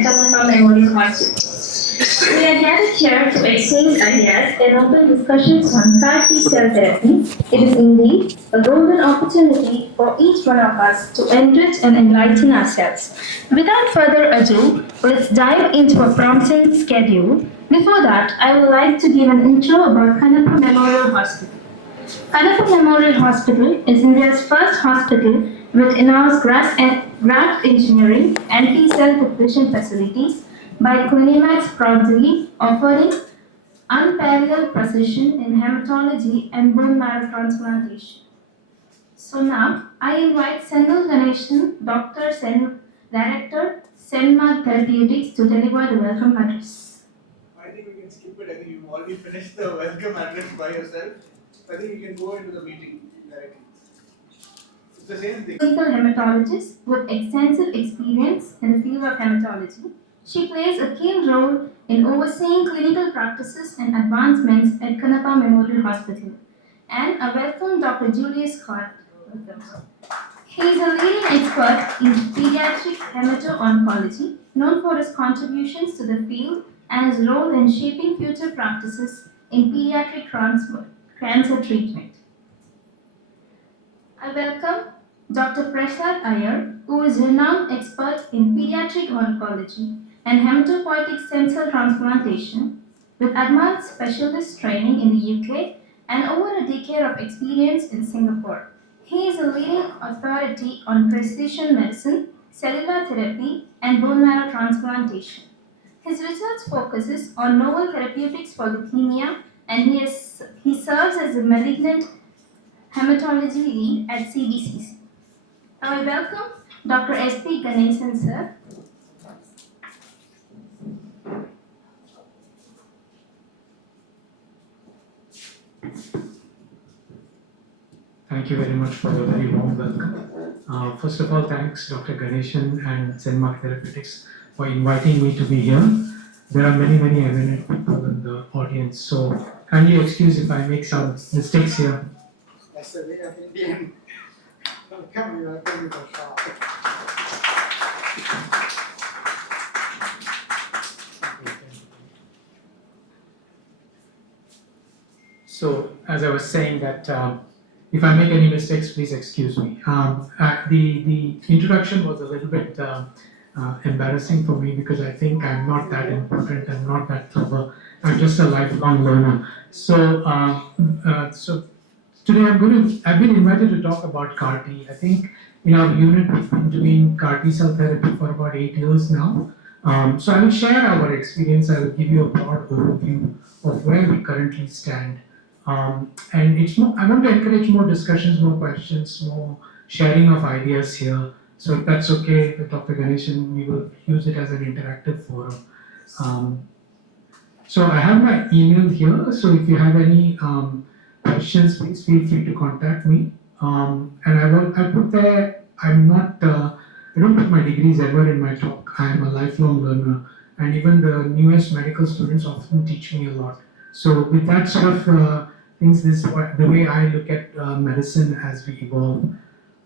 at Kannappa Memerial Hospital. We are gathered here to exchange ideas and open discussions on CAR T-cell therapy. It is indeed a golden opportunity for each one of us to enrich and enlighten ourselves. Without further ado, let's dive into a promising schedule. Before that, I would like to give an intro about Kannappa Memorial Hospital. Kannappa Memorial Hospital is India's first hospital with in-house graft engineering and T-cell depletion facilities by Senmag proudly offering unparalleled precision in hematology and bone marrow transplantation. So now, I invite Ganesan Director, Senmag Therapeutics to deliver the welcome address. I think we can skip it. I think you've already finished the welcome address by yourself. I think we can go into the meeting directly. It's the same thing. Clinical hematologist with extensive experience in the field of hematology. She plays a key role in overseeing clinical practices and advancements at Kannappa Memorial Hospital. And I welcome Dr. Julius Scott. He is a leading expert in pediatric hemato-oncology, known for his contributions to the field and his role in shaping future practices in pediatric cancer treatment. I welcome Dr. Prasad Iyer, who is a renowned expert in pediatric oncology and hematopoietic stem cell transplantation with advanced specialist training in the UK and over a decade of experience in Singapore. He is a leading authority on precision medicine, cellular therapy, and bone marrow transplantation. His research focuses on novel therapeutics for leukemia, and he serves as a malignant hematology lead at CBCC. Now I welcome Dr. S.P. Ganesan, sir. Thank you very much for the very warm welcome. First of all, thanks Dr. Ganesan and Senmag Therapeutics for inviting me to be here. There are many eminent people in the audience, so kindly excuse if I make some mistakes here. That's the way of Indian. Welcome with a shot. So, as I was saying that if I make any mistakes, please excuse me. The introduction was a little bit embarrassing for me because I think I'm not that important, I'm not that clever, I'm just a lifelong learner. So today I've been invited to talk about CAR T. I think in our unit we've been doing CAR T cell therapy for about 8 years now. So I will share our experience, I will give you a broad overview of where we currently stand. And I want to encourage more discussions, more questions, more sharing of ideas here. So if that's okay with Dr. Ganesan, we will use it as an interactive forum. So I have my email here, so if you have any questions, please feel free to contact me. And I put there, I don't put my degrees ever in my talk. I am a lifelong learner, and even the newest medical students often teach me a lot. So with that sort of things, this is the way I look at medicine as we evolve.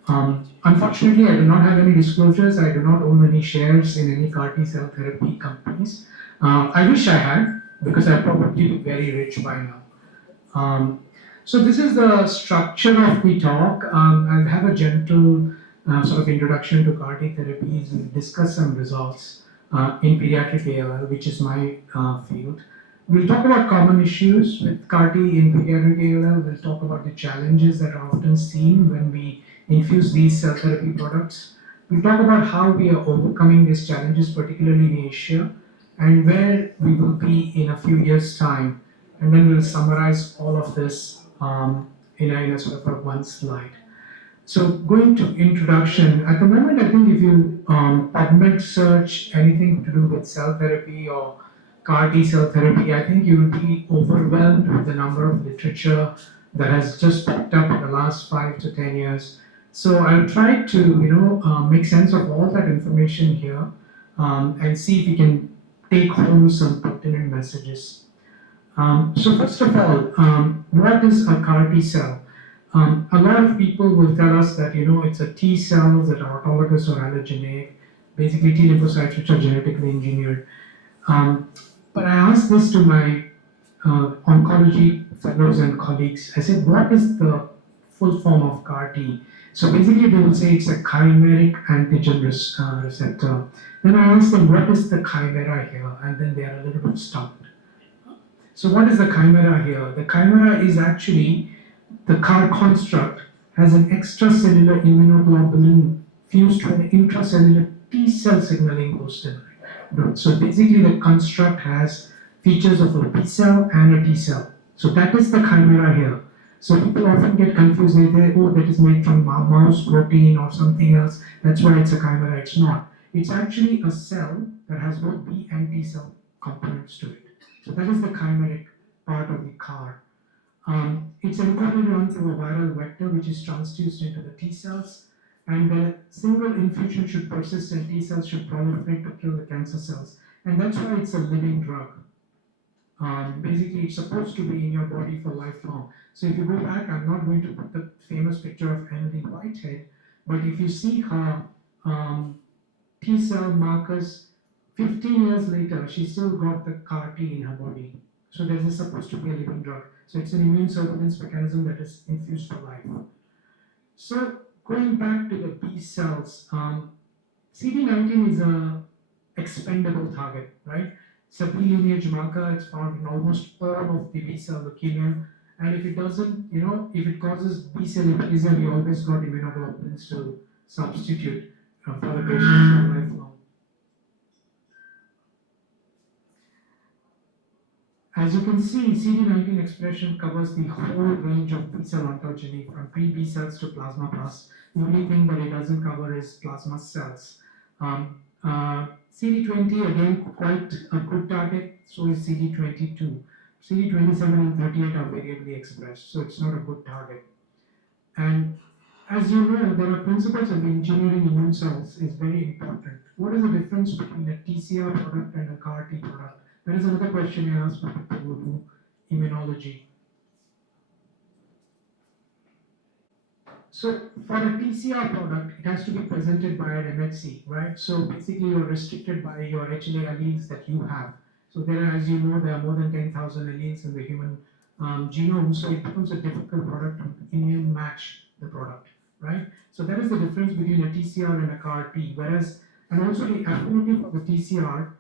Unfortunately, I do not have any disclosures. I do not own any shares in any CAR T cell therapy companies. I wish I had, because I'd probably be very rich by now. So this is the structure of the talk. I'll have a gentle sort of introduction to CAR T therapies. We'll discuss some results in pediatric ALL, which is my field. We'll talk about common issues with CAR T in pediatric ALL. We'll talk about the challenges that are often seen when we infuse these cell therapy products. We'll talk about how we are overcoming these challenges, particularly in Asia, and where we will be in a few years' time. And then we'll summarize all of this in a sort of one slide. So going to introduction, at the moment I think if you PubMed search anything to do with cell therapy or CAR T cell therapy, I think you will be overwhelmed with the number of literature that has just popped up in the last 5 to 10 years. So I'll try to make sense of all that information here and see if we can take home some pertinent messages. So first of all, what is a CAR T cell? A lot of people will tell us that it's a T cells that are autologous or allogeneic. basically T lymphocytes which are genetically engineered. But I asked this to my oncology fellows and colleagues. I said, what is the full form of CAR T? So basically, they will say it's a chimeric antigen receptor. Then I asked them, what is the chimera here? And then they are a little bit stumped. So what is the chimera here? The chimera is actually the CAR construct has an extracellular immunoglobulin fused to an intracellular T cell signaling costimulatory. So basically, the construct has features of a B cell and a T cell. So that is the chimera here. So people often get confused. They say, oh, that is made from mouse protein or something else. That's why it's a chimera. It's not. It's actually a cell that has both B and T cell components to it. So that is the chimeric part of the CAR. It's encoded onto a viral vector which is transduced into the T cells, and the single infusion should persist and T cells should proliferate to kill the cancer cells. And that's why it's a living drug. Basically, it's supposed to be in your body for lifelong. So if you go back, I'm not going to put the famous picture of Emily Whitehead, but if you see her T cell markers, 15 years later, she still got the CAR T in her body. So this is supposed to be a living drug. So it's an immune surveillance mechanism that is infused for life. So going back to the B cells, CD19 is a expendable target, right? It's a B lineage marker. It's found in almost all of the B cell leukemia. And if it doesn't, if it causes B cell aplasia, we always got immunoglobulins to substitute for the patients for lifelong. As you can see, CD19 expression covers the whole range of B cell ontogeny from pre-B cells to plasma plus. The only thing that it doesn't cover is plasma cells. CD20, again, quite a good target, so is CD22. CD27 and 38 are variably expressed, so it's not a good target. And as you know, there are principles of engineering immune cells is very important. What is the difference between a TCR product and a CAR T product? That is another question I ask for people who do immunology. So for a TCR product, it has to be presented by an MHC, right? So basically you're restricted by your HLA alleles that you have. So there are, as you know, there are more than 10,000 alleles in the human genome, so it becomes a difficult product to immune match the product, right? So that is the difference between a TCR and a CAR T, whereas, and also the affinity for the TCR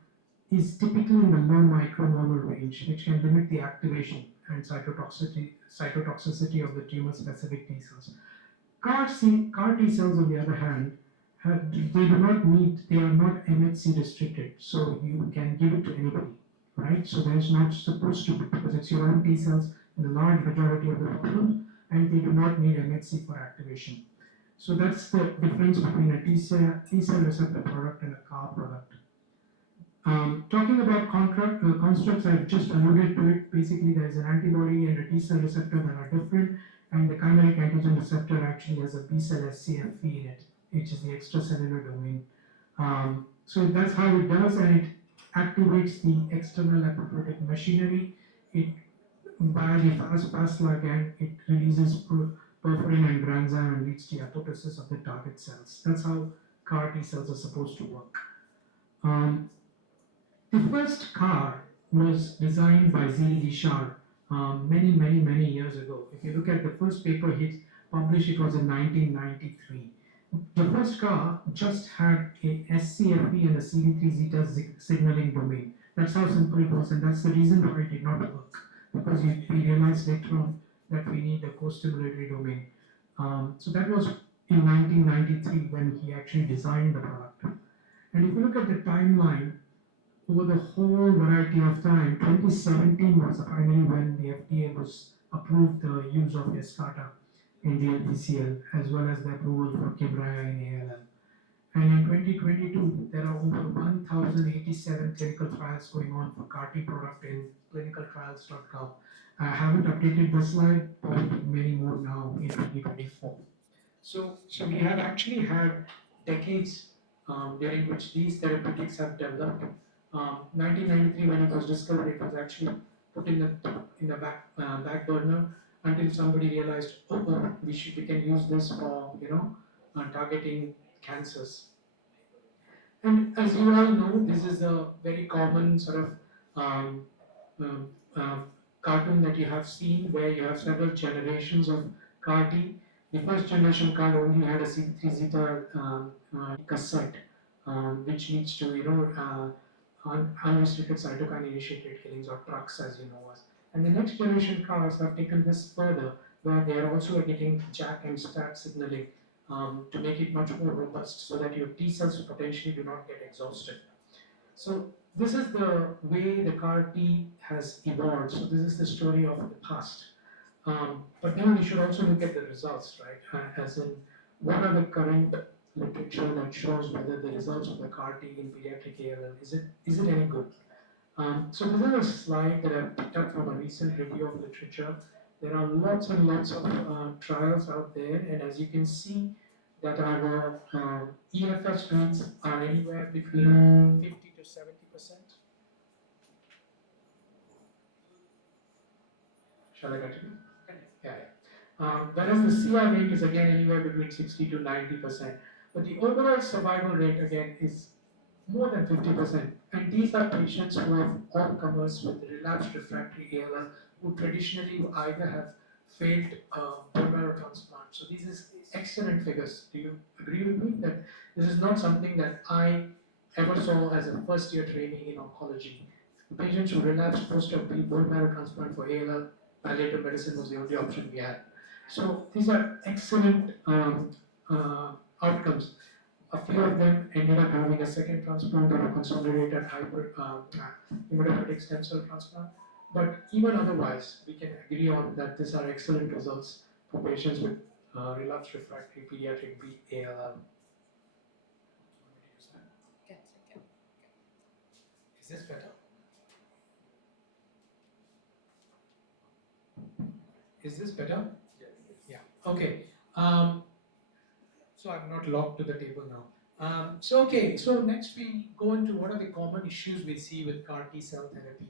is typically in the low micromolar range, which can limit the activation and cytotoxicity of the tumor-specific T cells. CAR T cells, on the other hand, they are not MHC restricted, so you can give it to anybody, right? So there's not supposed to be, because it's your own T cells in the large majority of the population, and they do not need MHC for activation. So that's the difference between a T cell receptor product and a CAR product. Talking about constructs, I've just alluded to it. Basically, there's an antibody and a T cell receptor that are different, and the chimeric antigen receptor actually has a B cell SCFP in it, which is the extracellular domain. So that's how it does, and it activates the external apoptotic machinery. It, by the fast ligand, it releases perforin and granzyme and leads to apoptosis of the target cells. That's how CAR T cells are supposed to work. The first CAR was designed by Z. Richard many years ago. If you look at the first paper he published, it was in 1993. The first CAR just had a SCFP and a CD3 zeta signaling domain. That's how simple it was, and that's the reason why it did not work, because we realized later on that we need a co-stimulatory domain. So that was in 1993 when he actually designed the product. And if you look at the timeline, over the whole variety of time, 2017 was finally when the FDA was approved the use of Yescarta in DLBCL, as well as the approval for Kymriah in ALL. And in 2022, there are over 1,087 clinical trials going on for CAR T product in clinicaltrials.gov. I haven't updated the slide, but many more now in 2024. So we have actually had decades during which these therapeutics have developed. 1993, when it was discovered, it was actually put in the back burner until somebody realized, we can use this for targeting cancers. And as you all know, this is a very common sort of um, um, cartoon that you have seen where you have several generations of CAR T. The first generation CAR only had a CD3 zeta cassette, which leads to unrestricted cytokine initiated killings or trucks, as you know us. And the next generation CARs have taken this further, where they are also getting JAK and STAT signaling to make it much more robust, so that your T cells potentially do not get exhausted. So this is the way the CAR T has evolved. So this is the story of the past. But then we should also look at the results, right? As in, what are the current literature that shows whether the results of the CAR T in pediatric ALL is it any good? So this is a slide that I picked up from a recent review of literature. There are lots and lots of trials out there, and as you can see, that our EFS rates are anywhere between 50 to 70%. Shall I continue? Yeah. Whereas the CR rate is again anywhere between 60 to 90%. But the overall survival rate again is more than 50%. And these are patients who have all comers with relapsed refractory ALL who traditionally either have failed bone marrow transplant. So these is excellent figures. Do you agree with me that this is not something that I ever saw as a first year training in oncology? Patients who relapsed post bone marrow transplant for ALL, palliative medicine was the only option we had. So these are excellent outcomes. A few of them ended up having a second transplant or a consolidated hematopoietic stem cell transplant. But even otherwise, we can agree on that these are excellent results for patients with relapsed refractory pediatric ALL. Is this better? Is this better? Yeah. Okay. So I'm not locked to the table now. So next we go into what are the common issues we see with CAR T cell therapy.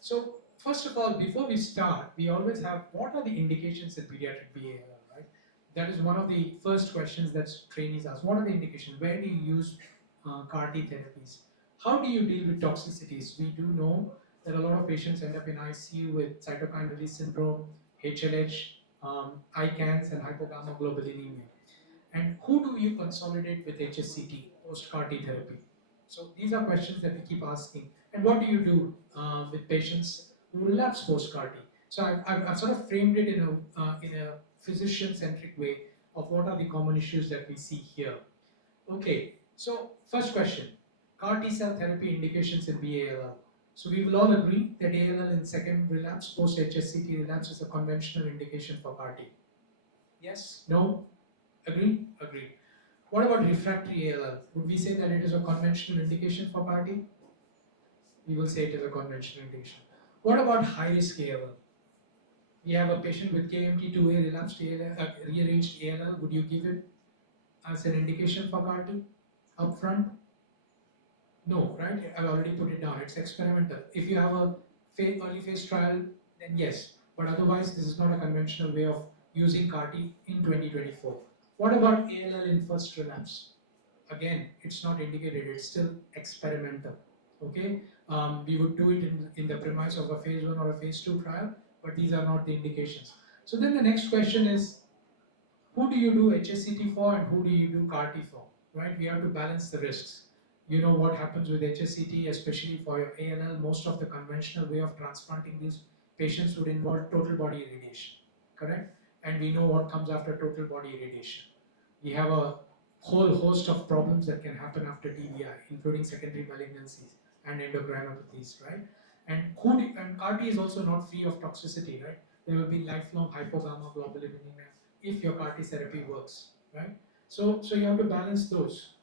So first of all, before we start, we always have what are the indications in pediatric BALL, right? That is one of the first questions that trainees ask. What are the indications? Where do you use CAR T therapies? How do you deal with toxicities? We do know that a lot of patients end up in ICU with cytokine release syndrome, HLH, ICANS, and hypogammaglobulinemia. And who do you consolidate with HSCT post CAR T therapy? So these are questions that we keep asking. And what do you do with patients who relapse post CAR T? So I've sort of framed it in a physician-centric way of what are the common issues that we see here. Okay, so first question, CAR T cell therapy indications in BALL. So we will all agree that ALL in second relapse post HSCT relapse is a conventional indication for CAR T. Yes? No? Agree? Agree. What about refractory ALL? Would we say that it is a conventional indication for CAR T? We will say it is a conventional indication. What about high risk ALL? We have a patient with KMT2A relapsed ALL, rearranged ALL. Would you give it as an indication for CAR T upfront? No, right? I've already put it down. It's experimental. If you have a early phase trial, then yes. But otherwise, this is not a conventional way of using CAR T in 2024. What about ALL in first relapse? Again, it's not indicated. It's still experimental. Okay, we would do it in the premise of a phase 1 or a phase 2 trial, but these are not the indications. So then the next question is, who do you do HSCT for and who do you do CAR T for? Right? We have to balance the risks. You know what happens with HSCT, especially for your ALL. Most of the conventional way of transplanting these patients would involve total body irradiation, correct? And we know what comes after total body irradiation. We have a whole host of problems that can happen after TBI, including secondary malignancies and endocrinopathies, right? And CAR T is also not free of toxicity, right? There will be lifelong hypogammaglobulinemia if your CAR T therapy works, right? So you have to balance those.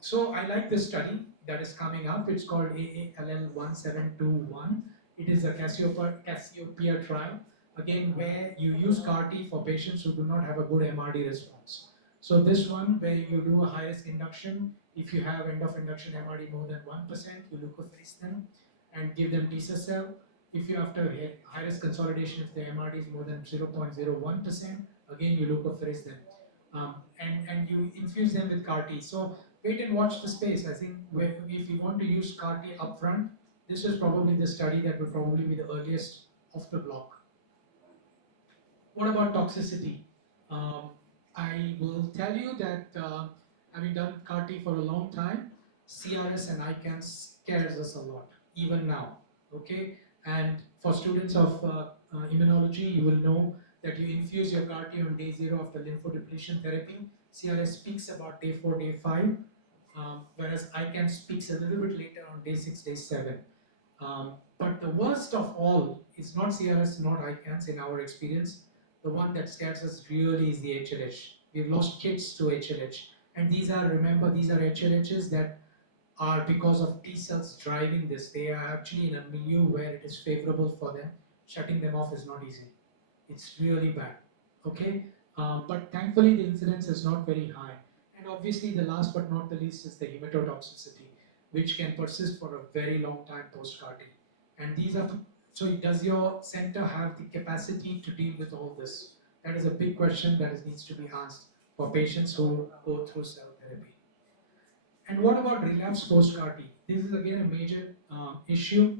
So I like this study that is coming up. It's called AALL1721. It is a Cassiopeia trial, again where you use CAR T for patients who do not have a good MRD response. So this one where you do a high risk induction, if you have end of induction MRD more than 1%, you leukapheresis them and give them T-cell. If you after high risk consolidation, if the MRD is more than 0.01%, again you leukapheresis them. And you infuse them with CAR T. So wait and watch the space. I think if you want to use CAR-T upfront, this is probably the study that will probably be the earliest off the block. What about toxicity? Um, I will tell you that having done CAR-T for a long time, CRS and ICANS scares us a lot, even now. Okay, and for students of immunology, you will know that you infuse your CAR-T on day 0 after lymphodepletion therapy. CRS peaks about day 4, day 5, whereas ICANS speaks a little bit later on day 6, day 7. But the worst of all is not CRS, not ICANS in our experience. The one that scares us really is the HLH. We've lost kids to HLH. And these are, remember, these are HLHs that are because of T cells driving this. They are actually in a milieu where it is favorable for them. Shutting them off is not easy. It's really bad. Okay? But thankfully the incidence is not very high. And obviously the last but not the least is the hematotoxicity, which can persist for a very long time post-CAR-T. And these are, so does your center have the capacity to deal with all this? That is a big question that needs to be asked for patients who go through cell therapy. And what about relapse post-CAR-T? This is again a major issue.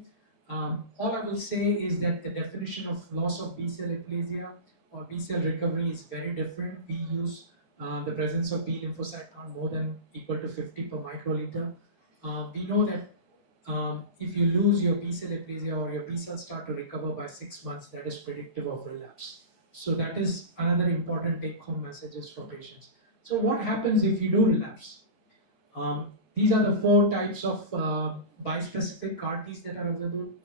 All I will say is that the definition of loss of B-cell aplasia or B-cell recovery is very different. We use the presence of B lymphocyte count more than equal to 50 per microliter. We know that if you lose your B-cell aplasia or your B-cells start to recover by 6 months, that is predictive of relapse. So that is another important take-home messages for patients. So what happens if you do relapse? These are the 4 types of bispecific CAR-Ts that are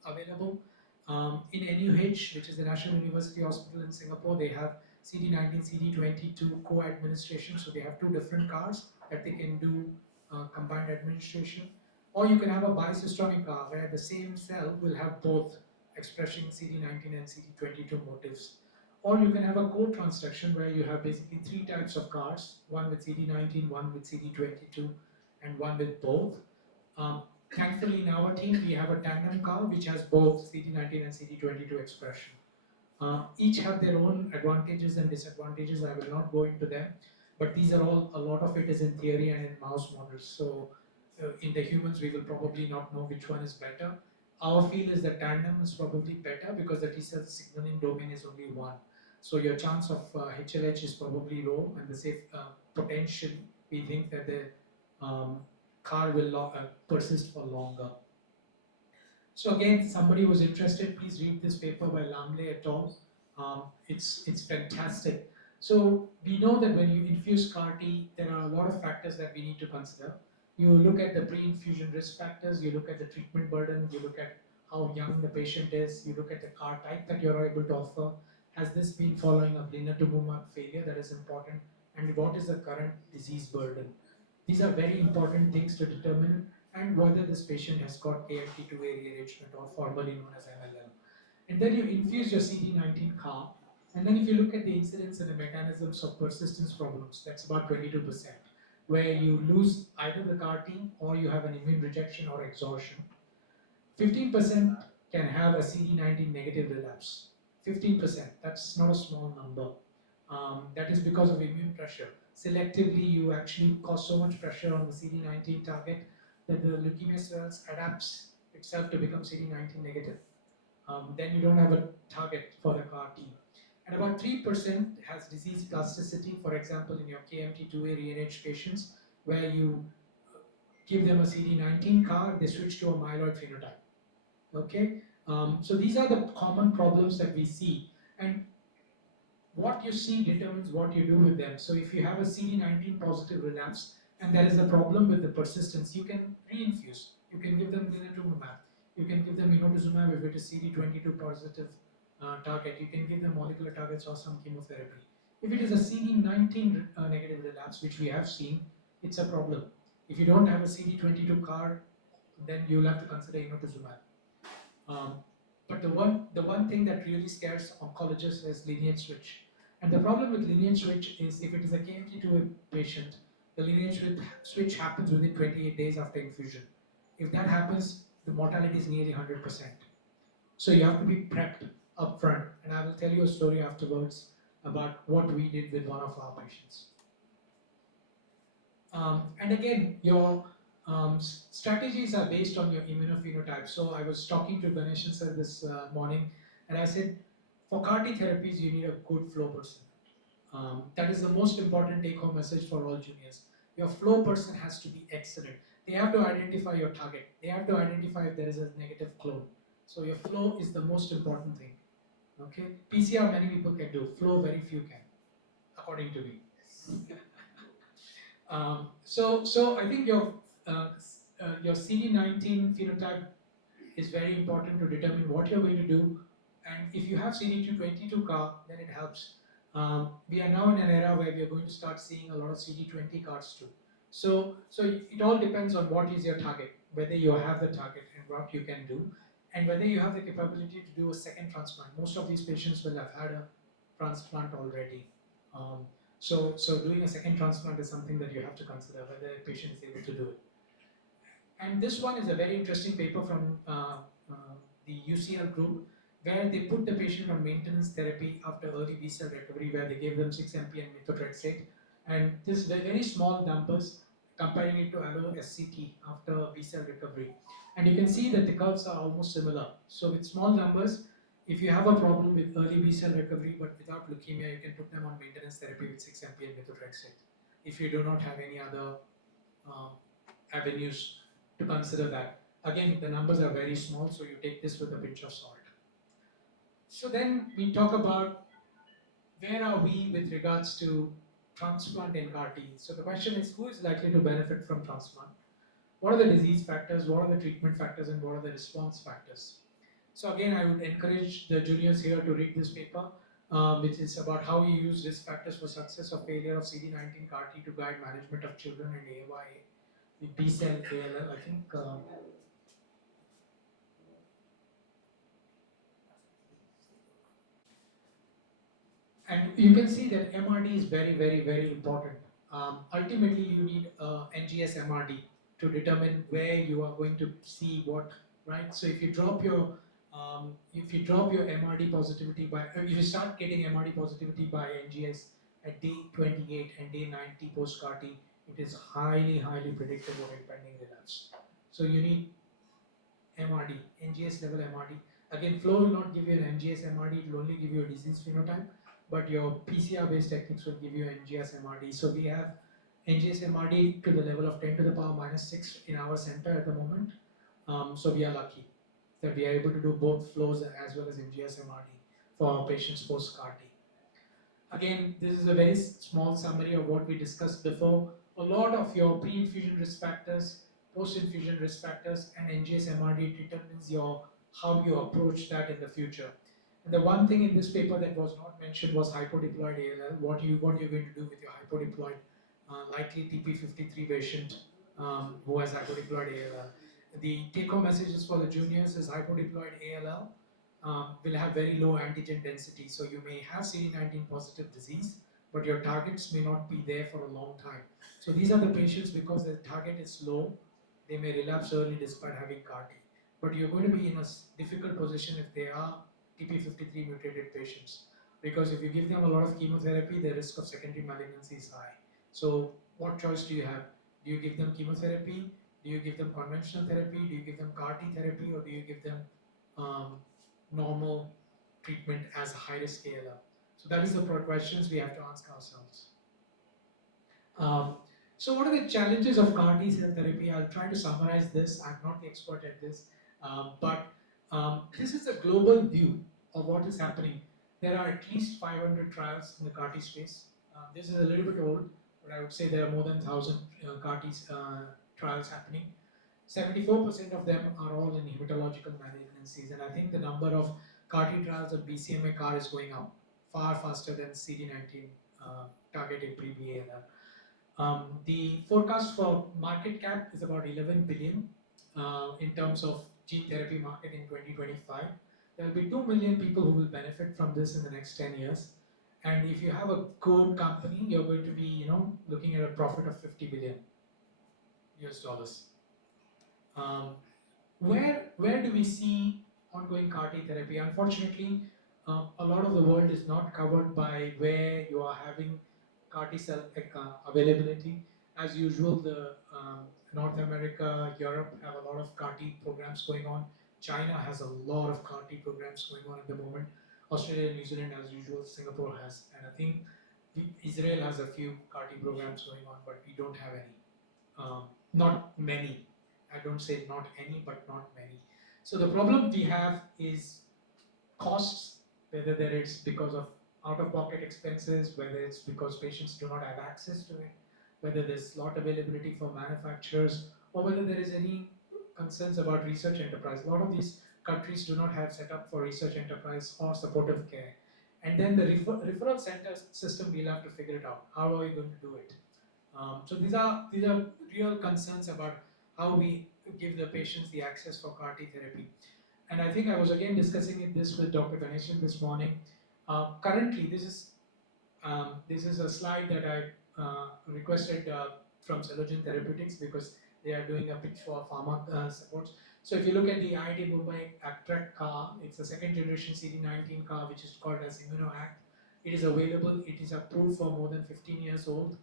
available. In NUH, which is the National University Hospital in Singapore, they have CD19, CD22 co-administration, so they have 2 different CARs that they can do combined administration. Or you can have a bicystonic CAR where the same cell will have both expressing CD19 and CD22 motifs. Or you can have a co-transduction where you have basically 3 types of CARs, one with CD19, one with CD22, and one with both. Thankfully, in our team, we have a tandem CAR which has both CD19 and CD22 expression. Each have their own advantages and disadvantages. I will not go into them, but these are all, a lot of it is in theory and in mouse models. So in the humans, we will probably not know which one is better. Our feel is that tandem is probably better because the T cell signaling domain is only one. So your chance of HLH is probably low, and the safe potential, we think that the CAR will persist for longer. So again, somebody who's interested, please read this paper by Lamle et al. It's fantastic. So we know that when you infuse CAR-T, there are a lot of factors that we need to consider. You look at the pre-infusion risk factors, you look at the treatment burden, you look at how young the patient is, you look at the CAR type that you're able to offer. Has this been following a blinatumomab failure? That is important. And what is the current disease burden? These are very important things to determine, and whether this patient has got KMT2A rearrangement or formerly known as MLL. And then you infuse your CD19 CAR, and then if you look at the incidence and the mechanisms of persistence problems, that's about 22%, where you lose either the CAR-T or you have an immune rejection or exhaustion. 15% can have a CD19 negative relapse. 15%, that's not a small number. That is because of immune pressure. Selectively, you actually cause so much pressure on the CD19 target that the leukemia cells adapts itself to become CD19 negative. Then you don't have a target for the CAR-T. And about 3% has disease plasticity, for example, in your KMT2A rearranged patients, where you give them a CD19 CAR, they switch to a myeloid phenotype. Okay, so these are the common problems that we see, and what you see determines what you do with them. So if you have a CD19 positive relapse and there is a problem with the persistence, you can reinfuse. You can give them blinatumomab. You can give them inotuzumab if it is CD22 positive target. You can give them molecular targets or some chemotherapy. If it is a CD19 negative relapse, which we have seen, it's a problem. If you don't have a CD22 CAR, then you'll have to consider inotuzumab. But the one thing that really scares oncologists is lineage switch. And the problem with lineage switch is if it is a KMT2A patient, the lineage switch happens within 28 days after infusion. If that happens, the mortality is nearly 100%. So you have to be prepped upfront. And I will tell you a story afterwards about what we did with one of our patients. And again, your strategies are based on your immunophenotype. So I was talking to Ganesan sir this morning, and I said, for CAR T therapies, you need a good flow person. That is the most important take-home message for all juniors. Your flow person has to be excellent. They have to identify your target. They have to identify if there is a negative clone. So your flow is the most important thing. Okay, PCR many people can do. Flow very few can, according to me. So I think your CD19 phenotype is very important to determine what you're going to do. And if you have CD222 CAR, then it helps. We are now in an era where we are going to start seeing a lot of CD20 CARs too. So it all depends on what is your target, whether you have the target and what you can do, and whether you have the capability to do a second transplant. Most of these patients will have had a transplant already. So doing a second transplant is something that you have to consider, whether a patient is able to do it. And this one is a very interesting paper from the UCL group, where they put the patient on maintenance therapy after early B-cell recovery, where they gave them 6-MP and methotrexate. And this very small numbers, comparing it to allo SCT after B-cell recovery. And you can see that the curves are almost similar. So with small numbers, if you have a problem with early B-cell recovery but without leukemia, you can put them on maintenance therapy with 6-MP and methotrexate, if you do not have any other um, avenues to consider that. Again, the numbers are very small, so you take this with a pinch of salt. So then we talk about where are we with regards to transplant and CAR T. So the question is, who is likely to benefit from transplant? What are the disease factors, what are the treatment factors, and what are the response factors? So again, I would encourage the juniors here to read this paper, which is about how you use risk factors for success or failure of CD19 CAR T to guide management of children and AY, the B-cell ALL. I think and you can see that MRD is very, very, very important. Ultimately, you need NGS MRD to determine where you are going to see what, right? So if you drop your MRD positivity by, if you start getting MRD positivity by NGS at day 28 and day 90 post CAR T, it is highly, highly predictive of impending relapse. So you need MRD, NGS level MRD. Again, flow will not give you an NGS MRD, it will only give you a disease phenotype, but your PCR based techniques will give you NGS MRD. So we have NGS MRD to the level of 10 to the power minus 6 in our center at the moment. So we are lucky that we are able to do both flows as well as NGS MRD for our patients post CAR T. Again, this is a very small summary of what we discussed before. A lot of your pre-infusion risk factors, post-infusion risk factors, and NGS MRD determines how you approach that in the future. And the one thing in this paper that was not mentioned was hypodiploid ALL. What you're going to do with your hypodiploid, likely TP53 patient who has hypodiploid ALL. The take-home messages for the juniors is hypodiploid ALL will have very low antigen density. So you may have CD19 positive disease, but your targets may not be there for a long time. So these are the patients, because their target is low, they may relapse early despite having CAR T. But you're going to be in a difficult position if they are TP53 mutated patients, because if you give them a lot of chemotherapy, the risk of secondary malignancy is high. So what choice do you have? Do you give them chemotherapy? Do you give them conventional therapy? Do you give them CAR T therapy? Or do you give them normal treatment as a high-risk ALL? So that is the questions we have to ask ourselves. So what are the challenges of CAR T cell therapy? I'll try to summarize this. I'm not the expert at this, but this is a global view of what is happening. There are at least 500 trials in the CAR T space. This is a little bit old, but I would say there are more than 1,000 CAR T trials happening. 74% of them are all in hematological malignancies, and I think the number of CAR T trials of BCMA CAR is going up far faster than CD19 targeted pre-BALL. The forecast for market cap is about 11 billion in terms of gene therapy market in 2025. There will be 2 million people who will benefit from this in the next 10 years. And if you have a good company, you're going to be, looking at a profit of 50 billion US dollars. Where do we see ongoing CAR T therapy? Unfortunately, a lot of the world is not covered by where you are having CAR T cell availability. As usual, the North America, Europe have a lot of CAR-T programs going on. China has a lot of CAR-T programs going on at the moment. Australia, New Zealand, as usual, Singapore has, and I think Israel has a few CAR-T programs going on, but we don't have any. Not many. I don't say not any, but not many. So the problem we have is costs, whether that it's because of out-of-pocket expenses, whether it's because patients do not have access to it, whether there's slot availability for manufacturers, or whether there is any concerns about research enterprise. A lot of these countries do not have set up for research enterprise or supportive care. And then the referral center system, we'll have to figure it out. How are we going to do it? So these are real concerns about how we give the patients the access for CAR-T therapy. And I think I was again discussing this with Dr. Ganesan this morning. Currently, this is a slide that I requested from Senmag Therapeutics because they are doing a pitch for pharma supports. So if you look at the IIT Mumbai ACTRAC CAR, it's a second generation CD19 CAR which is called as ImmunoAct. It is available, it is approved for more than 15 years old.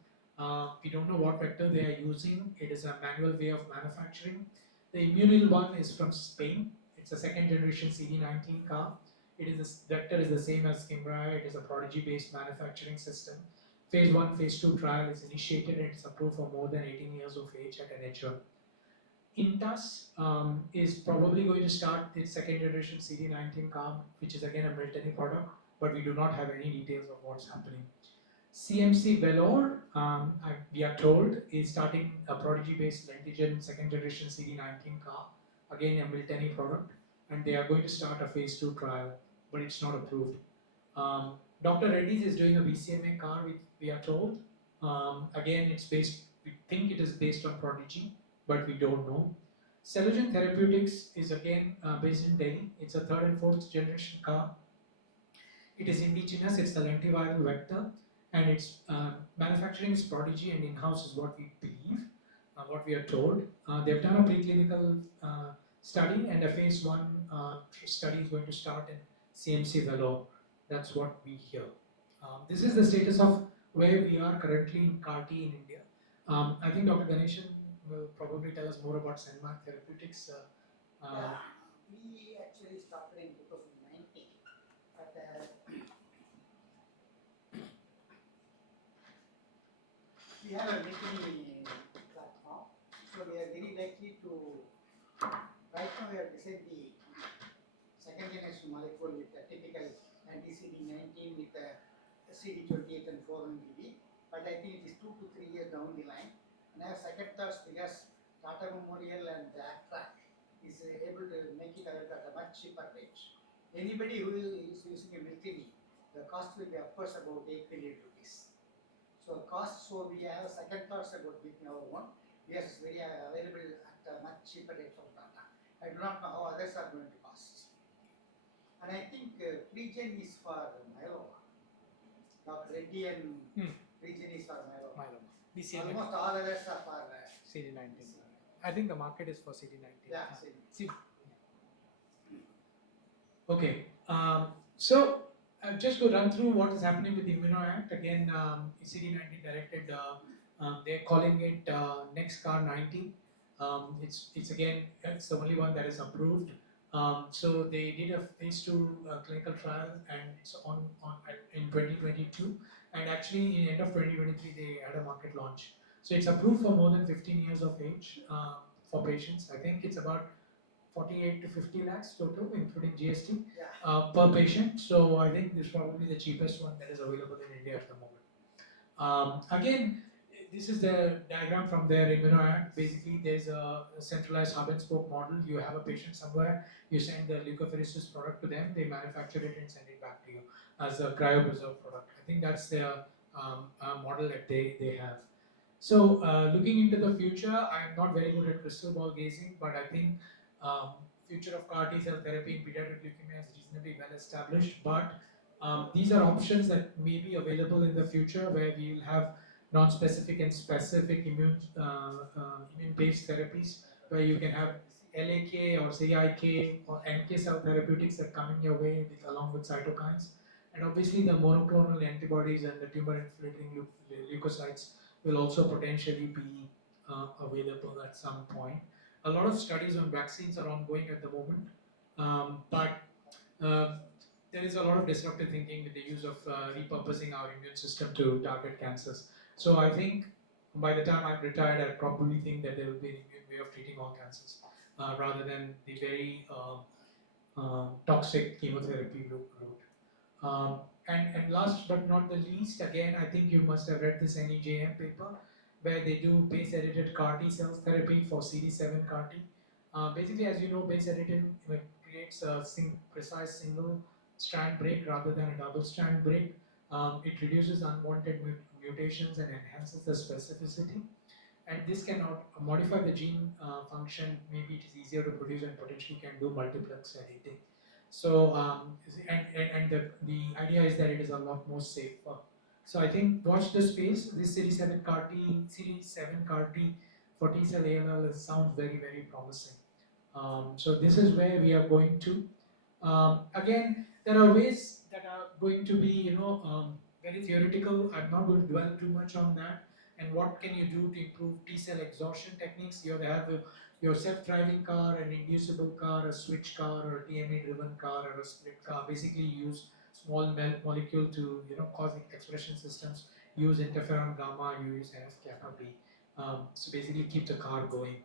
We don't know what vector they are using. It is a manual way of manufacturing. The Immunil one is from Spain. It's a second generation CD19 CAR. Vector is the same as Kymriah. It is a prodigy-based manufacturing system. Phase 1, phase 2 trial is initiated and it's approved for more than 18 years of age at NHL. Intas is probably going to start its second generation CD19 CAR, which is again a Miltenyi product, but we do not have any details of what's happening. CMC Vellore, we are told, is starting a prodigy-based lentigen second generation CD19 CAR, again a Miltenyi product, and they are going to start a phase 2 trial, but it's not approved. Dr. Reddy's is doing a BCMA CAR, we are told. Again, we think it is based on prodigy, but we don't know. Senmag Therapeutics is again based in Delhi. It's a third and fourth generation CAR. It is indigenous, it's the lentiviral vector, and its manufacturing is prodigy and in-house is what we believe, what we are told. They've done a preclinical study and a phase 1 study is going to start in CMC Vellore. That's what we hear. This is the status of where we are currently in CAR-T in India. I think Dr. Ganesan will probably tell us more about Senmag Therapeutics. Yeah, we actually started in 2019, but we have a meeting platform, so we are very likely to, right now we have designed the second generation molecule with a typical anti-CD19 with a CD28 and 4-1BB, but I think it is 2 to 3 years down the line. And I have second thoughts because Tata Memorial and the ACTRAC is able to make it at a much cheaper rate. Anybody who is using a Miltenyi, the cost will be upwards about 8 million rupees. So we have second thoughts about making our own. Yes, it's very available at a much cheaper rate from Tata. I do not know how others are going to cost. And I think Pregen is for myeloma. Dr. Reddy and Pregen is for myeloma. BCMA. Almost all others are for CD19. I think the market is for CD19. Yeah, Okay. So just to run through what is happening with the ImmunoAct. Again, CD19 directed. They're calling it NextCar 90. It's the only one that is approved. So they did a phase 2 clinical trial and it's on in 2022, and actually in end of 2023 they had a market launch. So it's approved for more than 15 years of age for patients. I think it's about 48 to 50 lakhs total, including GST, per patient. So I think this is probably the cheapest one that is available in India at the moment. Again, this is the diagram from their ImmunoAct. Basically, there's a centralized hub and spoke model. You have a patient somewhere, you send the leukapheresis product to them, they manufacture it and send it back to you as a cryopreserved product. I think that's their model that they have. So, looking into the future, I'm not very good at crystal ball gazing, but I think future of CAR-T cell therapy in pediatric leukemia is reasonably well established. But these are options that may be available in the future where we will have non-specific and specific immune-based therapies where you can have LAK or CIK or NK cell therapeutics that come in your way along with cytokines. And obviously the monoclonal antibodies and the tumor-infiltrating leukocytes will also potentially be available at some point. A lot of studies on vaccines are ongoing at the moment, but uh, there is a lot of disruptive thinking with the use of repurposing our immune system to target cancers. So I think by the time I'm retired, I probably think that there will be an immune way of treating all cancers rather than the very toxic chemotherapy route. And last but not the least, again, I think you must have read this NEJM paper where they do base edited CAR T cells therapy for CD7 CAR T. Basically, as you know, base editing creates a precise single strand break rather than a double strand break. It reduces unwanted mutations and enhances the specificity. And this can modify the gene function. Maybe it is easier to produce and potentially can do multiplex editing. So, and the idea is that it is a lot more safer. So I think watch the space. This Series 7 CAR T for T cell ALL sounds very, very promising. So this is where we are going to. Again, there are ways that are going to be, very theoretical. I'm not going to dwell too much on that. And what can you do to improve T cell exhaustion techniques? You have your self-driving car, an inducible car, a switch car, or a TME-driven car, or a split car. Basically, you use small molecule to cause expression systems. Use interferon gamma. You use NF kappa B. So basically, keep the car going.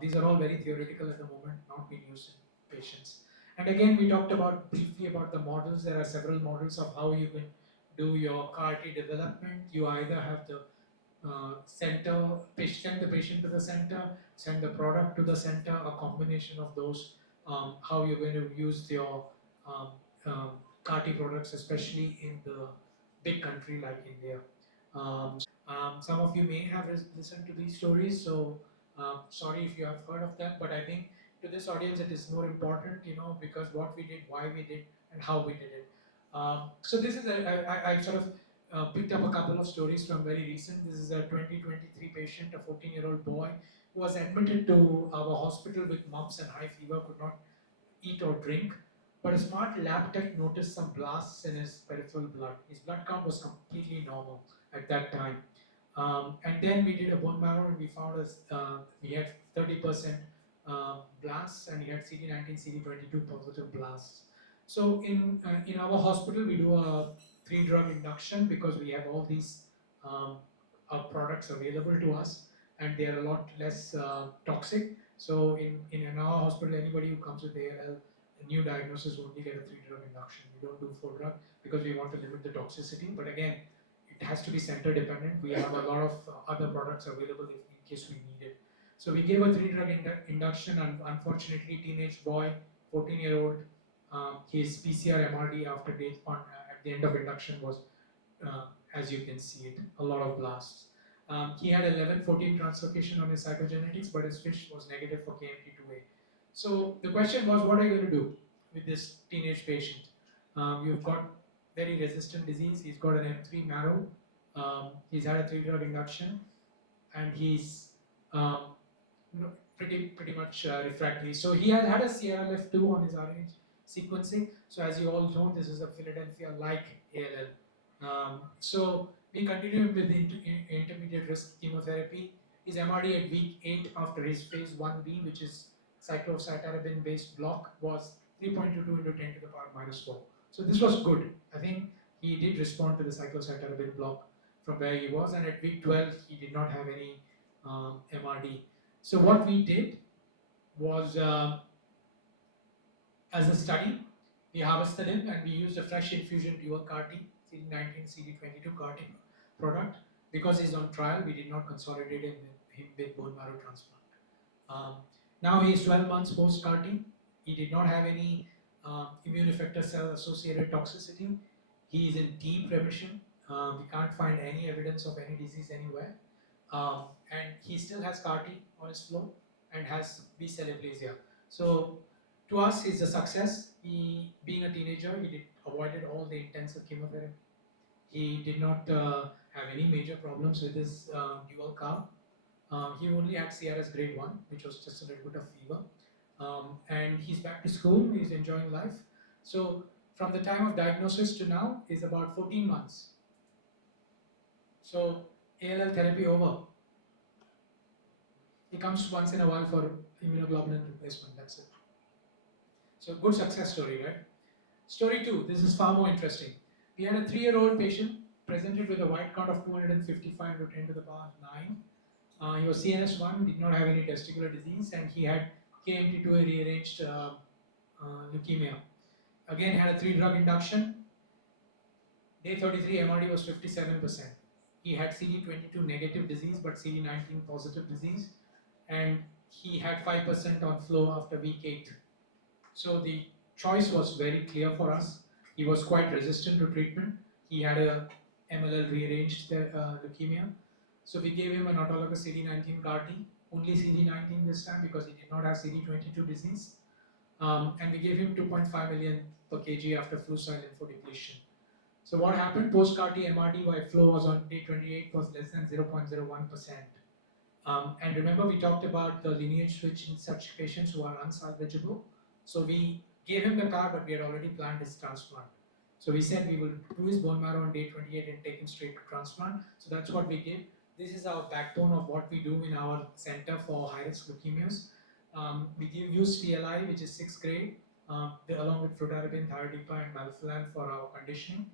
These are all very theoretical at the moment, not being used in patients. And again, we talked about briefly about the models. There are several models of how you can do your CAR T development. You either have the send the patient to the center, send the product to the center, a combination of those. How you're going to use your CAR T products, especially in the big country like India. Some of you may have listened to these stories, so sorry if you have heard of them, but I think to this audience it is more important, because what we did, why we did, and how we did it. So this is I sort of picked up a couple of stories from very recent. This is a 2023 patient, a 14-year-old boy, who was admitted to our hospital with mumps and high fever, could not eat or drink. But a smart lab tech noticed some blasts in his peripheral blood. His blood count was completely normal at that time. And then we did a bone marrow and we found he had 30% blasts and he had CD19, CD22 positive blasts. So in our hospital, we do a 3-drug induction because we have all these products available to us and they are a lot less toxic. So in our hospital, anybody who comes with ALL, a new diagnosis will only get a 3-drug induction. We don't do 4-drug because we want to limit the toxicity. But again, it has to be center dependent. We have a lot of other products available in case we need it. So we gave a 3-drug induction, and unfortunately, teenage boy, 14-year-old, his PCR MRD after at the end of induction was, as you can see it, a lot of blasts. He had 11-14 translocation on his cytogenetics, but his FISH was negative for KMT2A. So the question was, what are you going to do with this teenage patient? You've got very resistant disease. He's got an M3 marrow. He's had a 3-drug induction, and he's pretty much refractory. So he has had a CRLF2 on his RNA sequencing. So as you all know, this is a Philadelphia-like ALL. So we continued with intermediate risk chemotherapy. His MRD at week 8 after his phase 1B, which is cyclocytarabine based block, was 3.22 into 10 to the power minus 4. So this was good. I think he did respond to the cyclocytarabine block from where he was, and at week 12 he did not have any MRD. So what we did was, as a study, we harvested him and we used a fresh infusion dual CAR T, CD19, CD22 CAR T product. Because he's on trial, we did not consolidate him with bone marrow transplant. Now he is 12 months post CAR T. He did not have any immune effector cell associated toxicity. He is in deep remission. We can't find any evidence of any disease anywhere. And he still has CAR T on his floor and has B cell aplasia. So to us, it's a success. He, being a teenager, he avoided all the intensive chemotherapy. He did not have any major problems with his dual CAR. He only had CRS grade 1, which was just a little bit of fever. And he's back to school, he's enjoying life. So from the time of diagnosis to now is about 14 months. So ALL therapy over. He comes once in a while for immunoglobulin replacement, that's it. So good success story, right? Story 2, this is far more interesting. We had a 3-year-old patient presented with a white count of 255 to 10 to the power 9. He was CNS1, did not have any testicular disease, and he had KMT2A rearranged leukemia. Again, had a 3-drug induction. Day 33 MRD was 57%. He had CD22 negative disease but CD19 positive disease, and he had 5% on flow after week 8. So the choice was very clear for us. He was quite resistant to treatment. He had a MLL rearranged leukemia. So we gave him an autologous CD19 CAR T, only CD19 this time because he did not have CD22 disease. And we gave him 2.5 million per kg after flu-cell lymphodepletion. So what happened? Post-CAR T MRD by flow was on day 28 was less than 0.01%. And remember we talked about the lineage switch in such patients who are unsalvageable. So we gave him the CAR, but we had already planned his transplant. So we said we will do his bone marrow on day 28 and take him straight to transplant. So that's what we did. This is our backbone of what we do in our center for high-risk leukemias. We use TLI, which is 6th grade, along with fludarabine, thiodipa, and melphalan for our conditioning.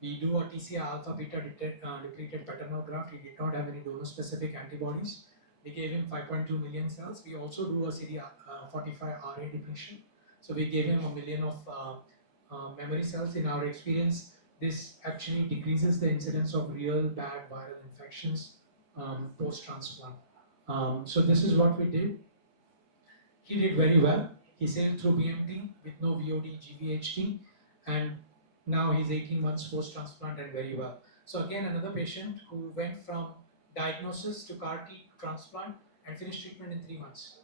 We do a TCR alpha beta depleted paternal-graft. He did not have any donor-specific antibodies. We gave him 5.2 million cells. We also do a CD45 RA depletion. So we gave him 1 million of memory cells. In our experience, this actually decreases the incidence of real bad viral infections post-transplant. So this is what we did. He did very well. He sailed through BMT with no VOD, GVHD, and now he's 18 months post-transplant and very well. So again, another patient who went from diagnosis to CAR T transplant and finished treatment in 3 months.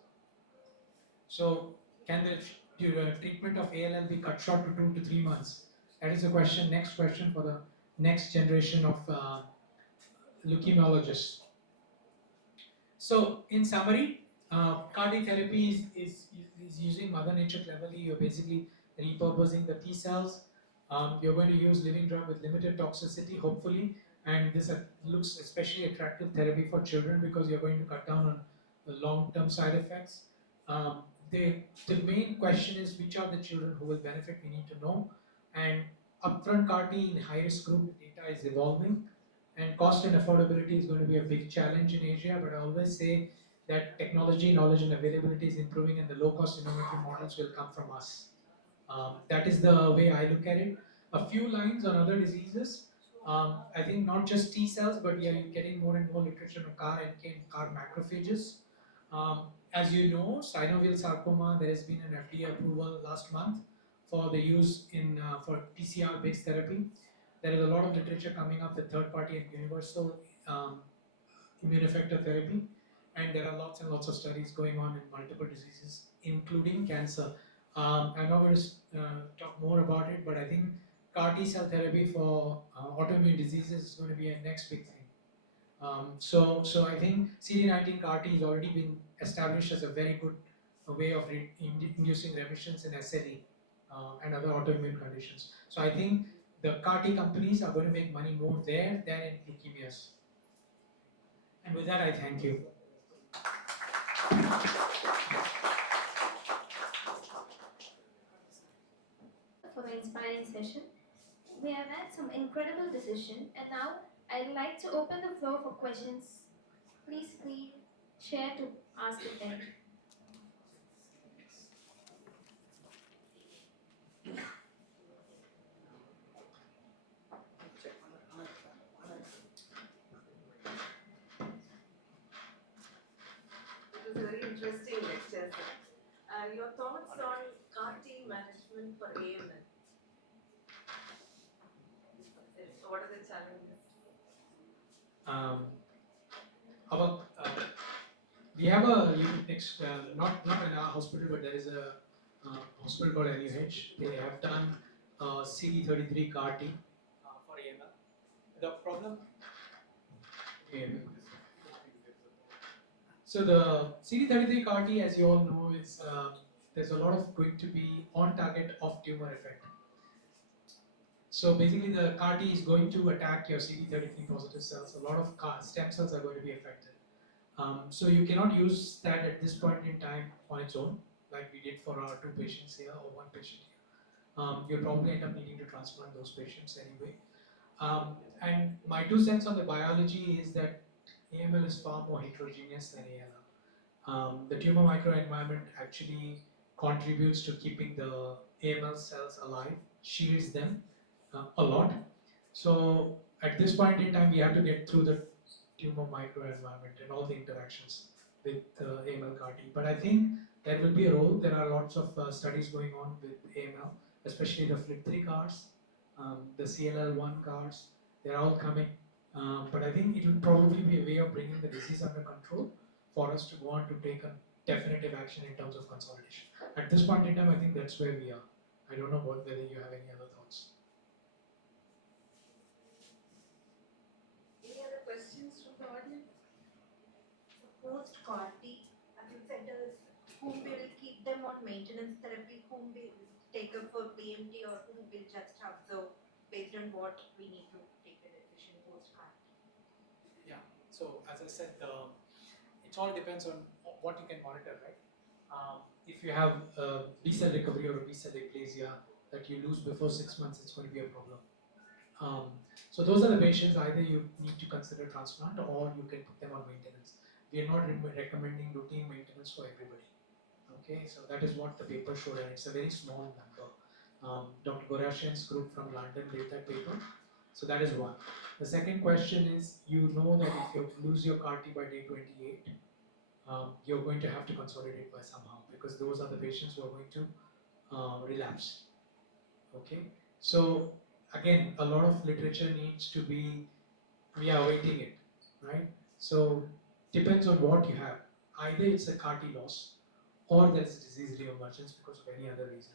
So can the treatment of ALL be cut short to 2 to 3 months? That is the question. Next question for the next generation of leukemologists. So in summary, CAR T therapy is using Mother Nature cleverly. You're basically repurposing the T cells. You're going to use living drug with limited toxicity, hopefully, and this looks especially attractive therapy for children because you're going to cut down on the long-term side effects. The main question is which are the children who will benefit, we need to know. And upfront CAR T in high-risk group data is evolving, and cost and affordability is going to be a big challenge in Asia, but I always say that technology, knowledge and availability is improving and the low-cost innovative models will come from us. That is the way I look at it. A few lines on other diseases. I think not just T cells, but yeah, you're getting more and more literature on CAR NK and CAR macrophages. As you know, synovial sarcoma, there has been an FDA approval last month for the use in for PCR-based therapy. There is a lot of literature coming up with third-party and universal immune effector therapy, and there are lots and lots of studies going on in multiple diseases, including cancer. I'm not going to talk more about it, but I think CAR T cell therapy for autoimmune diseases is going to be a next big thing. So I think CD19 CAR T has already been established as a very good way of inducing remissions in SLE and other autoimmune conditions. So I think the CAR T companies are going to make money more there than in leukemias. And with that, I thank you. For the inspiring session. We have had some incredible decision, and now I'd like to open the floor for questions. Please share to ask it then. It was a very interesting lecture, sir. Your thoughts on CAR T management for AML? What are the challenges? We have a unit next, not in our hospital, but there is a hospital called NUH. They have done CD33 CAR T for AML. The problem. So the CD33 CAR T, as you all know, is there's a lot of going to be on target off tumor effect. So basically the CAR T is going to attack your CD33 positive cells. A lot of stem cells are going to be affected. So you cannot use that at this point in time on its own, like we did for our 2 patients here or 1 patient here. You'll probably end up needing to transplant those patients anyway. And my 2 cents on the biology is that AML is far more heterogeneous than ALL. The tumor microenvironment actually contributes to keeping the AML cells alive, shields them a lot. So at this point in time, we have to get through the tumor microenvironment and all the interactions with AML CAR T. But I think there will be a role. There are lots of studies going on with AML, especially the FLT3 CARs, the CLL1 CARs. They're all coming. But I think it will probably be a way of bringing the disease under control for us to go on to take a definitive action in terms of consolidation. At this point in time, I think that's where we are. I don't know whether you have any other thoughts. Any other questions from the audience? So post CAR T acute centers, whom will keep them on maintenance therapy, whom will take up for PMT, or whom will just observe based on what we need to take a decision post CAR T? Yeah. So as I said, it all depends on what you can monitor, right? If you have B cell recovery or a B cell aplasia that you lose before 6 months, it's going to be a problem. So those are the patients either you need to consider transplant or you can put them on maintenance. We are not recommending routine maintenance for everybody. Okay, so that is what the paper showed, and it's a very small number. Dr. Gorashian's group from London did that paper. So that is one. The second question is, you know that if you lose your CAR T by day 28, you're going to have to consolidate by somehow, because those are the patients who are going to relapse. Okay, so again, a lot of literature needs to be, we are awaiting it, right? So depends on what you have. Either it's a CAR T loss, or there is disease reemergence because of any other reason,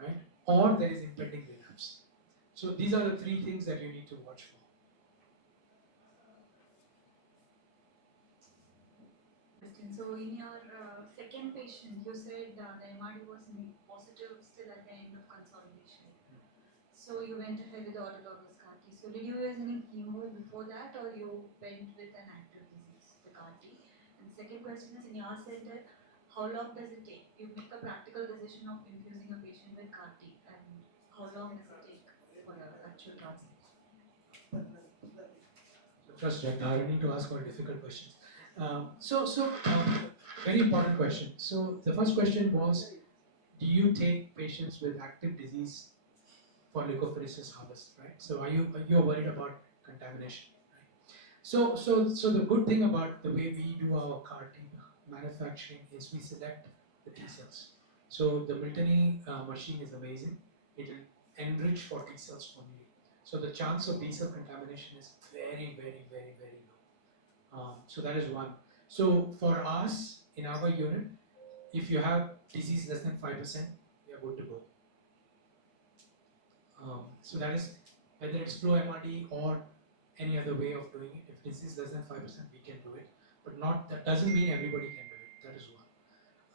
right? Or there is impending relapse. So these are the 3 things that you need to watch for. So in your second patient, you said the MRD was positive still at the end of consolidation. So you went ahead with the autologous CAR T. So did you use any chemo before that, or you went with an active disease, the CAR T? And second question is, in your center, how long does it take? You make a practical decision of infusing a patient with CAR T, and how long does it take for your actual transplant? Trust me, I don't need to ask all difficult questions. Very important question. So the first question was, do you take patients with active disease for leukapheresis harvest, right? So are you worried about contamination, right? So the good thing about the way we do our CAR T manufacturing is we select the T cells. So the Miltony machine is amazing. It will enrich for T cells only. So the chance of B cell contamination is very, very, very, very low. So that is one. So for us in our unit, if you have disease less than 5%, we are good to go. So that is whether it's flow MRD or any other way of doing it. If disease less than 5%, we can do it, but that doesn't mean everybody can do it. That is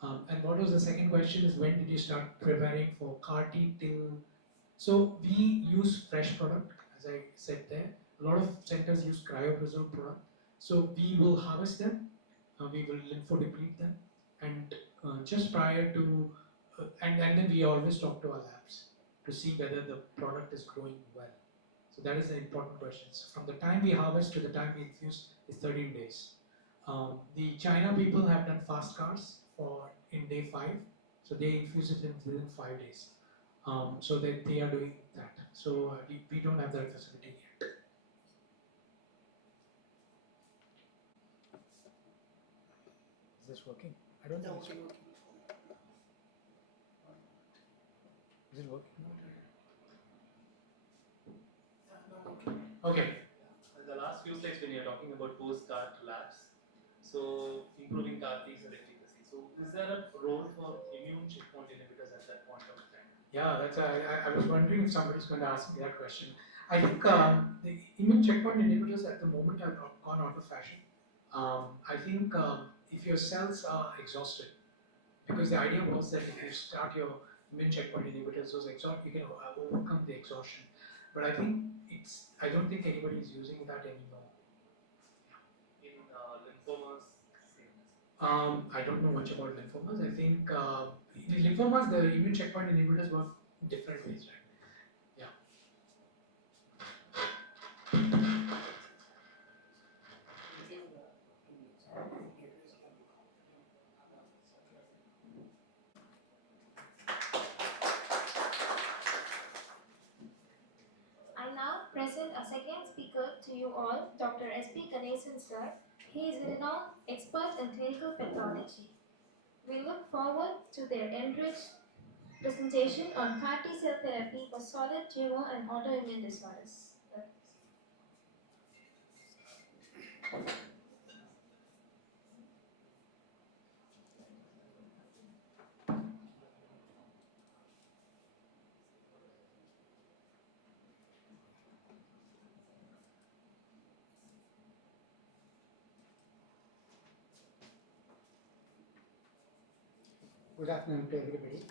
one. And what was the second question? Is when did you start preparing for CAR T till? So we use fresh product, as I said there. A lot of centers use cryopreserved product. So we will harvest them, we will lymphodeplete them, and just prior to, and then we always talk to our labs to see whether the product is growing well. So that is the important question. So from the time we harvest to the time we infuse is 13 days. The China people have done fast CARs in day 5, so they infuse it within 5 days. So they are doing that. So we don't have that facility yet. Is this working? I don't think it's working. Is it working? Okay. The last few slides when you're talking about post-CAR relapse, so improving CAR T cell efficacy. So is there a role for immune checkpoint inhibitors at that point of time? Yeah, I was wondering if somebody's going to ask me that question. I think the immune checkpoint inhibitors at the moment have gone out of fashion. I think if your cells are exhausted, because the idea was that if you start your immune checkpoint inhibitors, you can overcome the exhaustion. But I think I don't think anybody is using that anymore. In lymphomas, same. I don't know much about lymphomas. I think in lymphomas, the immune checkpoint inhibitors work different ways, right? Yeah. I now present a second speaker to you all, Dr. S.P. Ganesan sir. He is a renowned expert in clinical pathology. We look forward to their enriched presentation on CAR T cell therapy for solid tumor and autoimmune disorders. Good afternoon to everybody.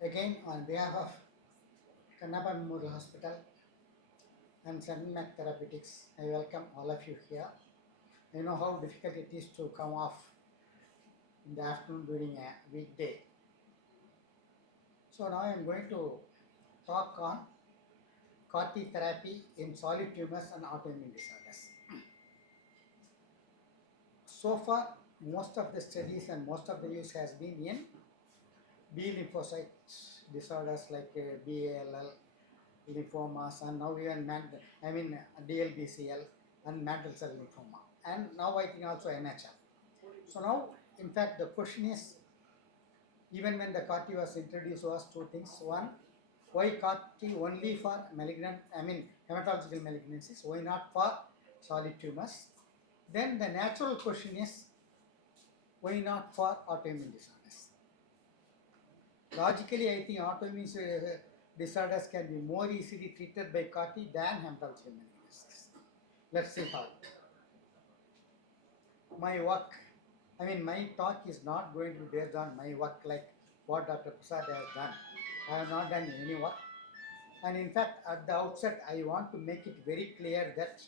Again, on behalf of Kannappa Memerial Hospital and Senmag Therapeutics, I welcome all of you here. I know how difficult it is to come off in the afternoon during a weekday. So now I am going to talk on CAR T therapy in solid tumors and autoimmune disorders. So far, most of the studies and most of the use has been in B lymphocyte disorders like BALL, lymphomas, and now even DLBCL and mantle cell lymphoma, and now I think also NHL. So now, in fact, the question is, even when the CAR T was introduced, was two things. One, why CAR T only for hematological malignancies? Why not for solid tumors? Then the natural question is, why not for autoimmune disorders? Logically, I think autoimmune disorders can be more easily treated by CAR T than hematological malignancies. Let's see how. My work, my talk is not going to be based on my work like what Dr. Prasad has done. I have not done any work. And in fact, at the outset, I want to make it very clear that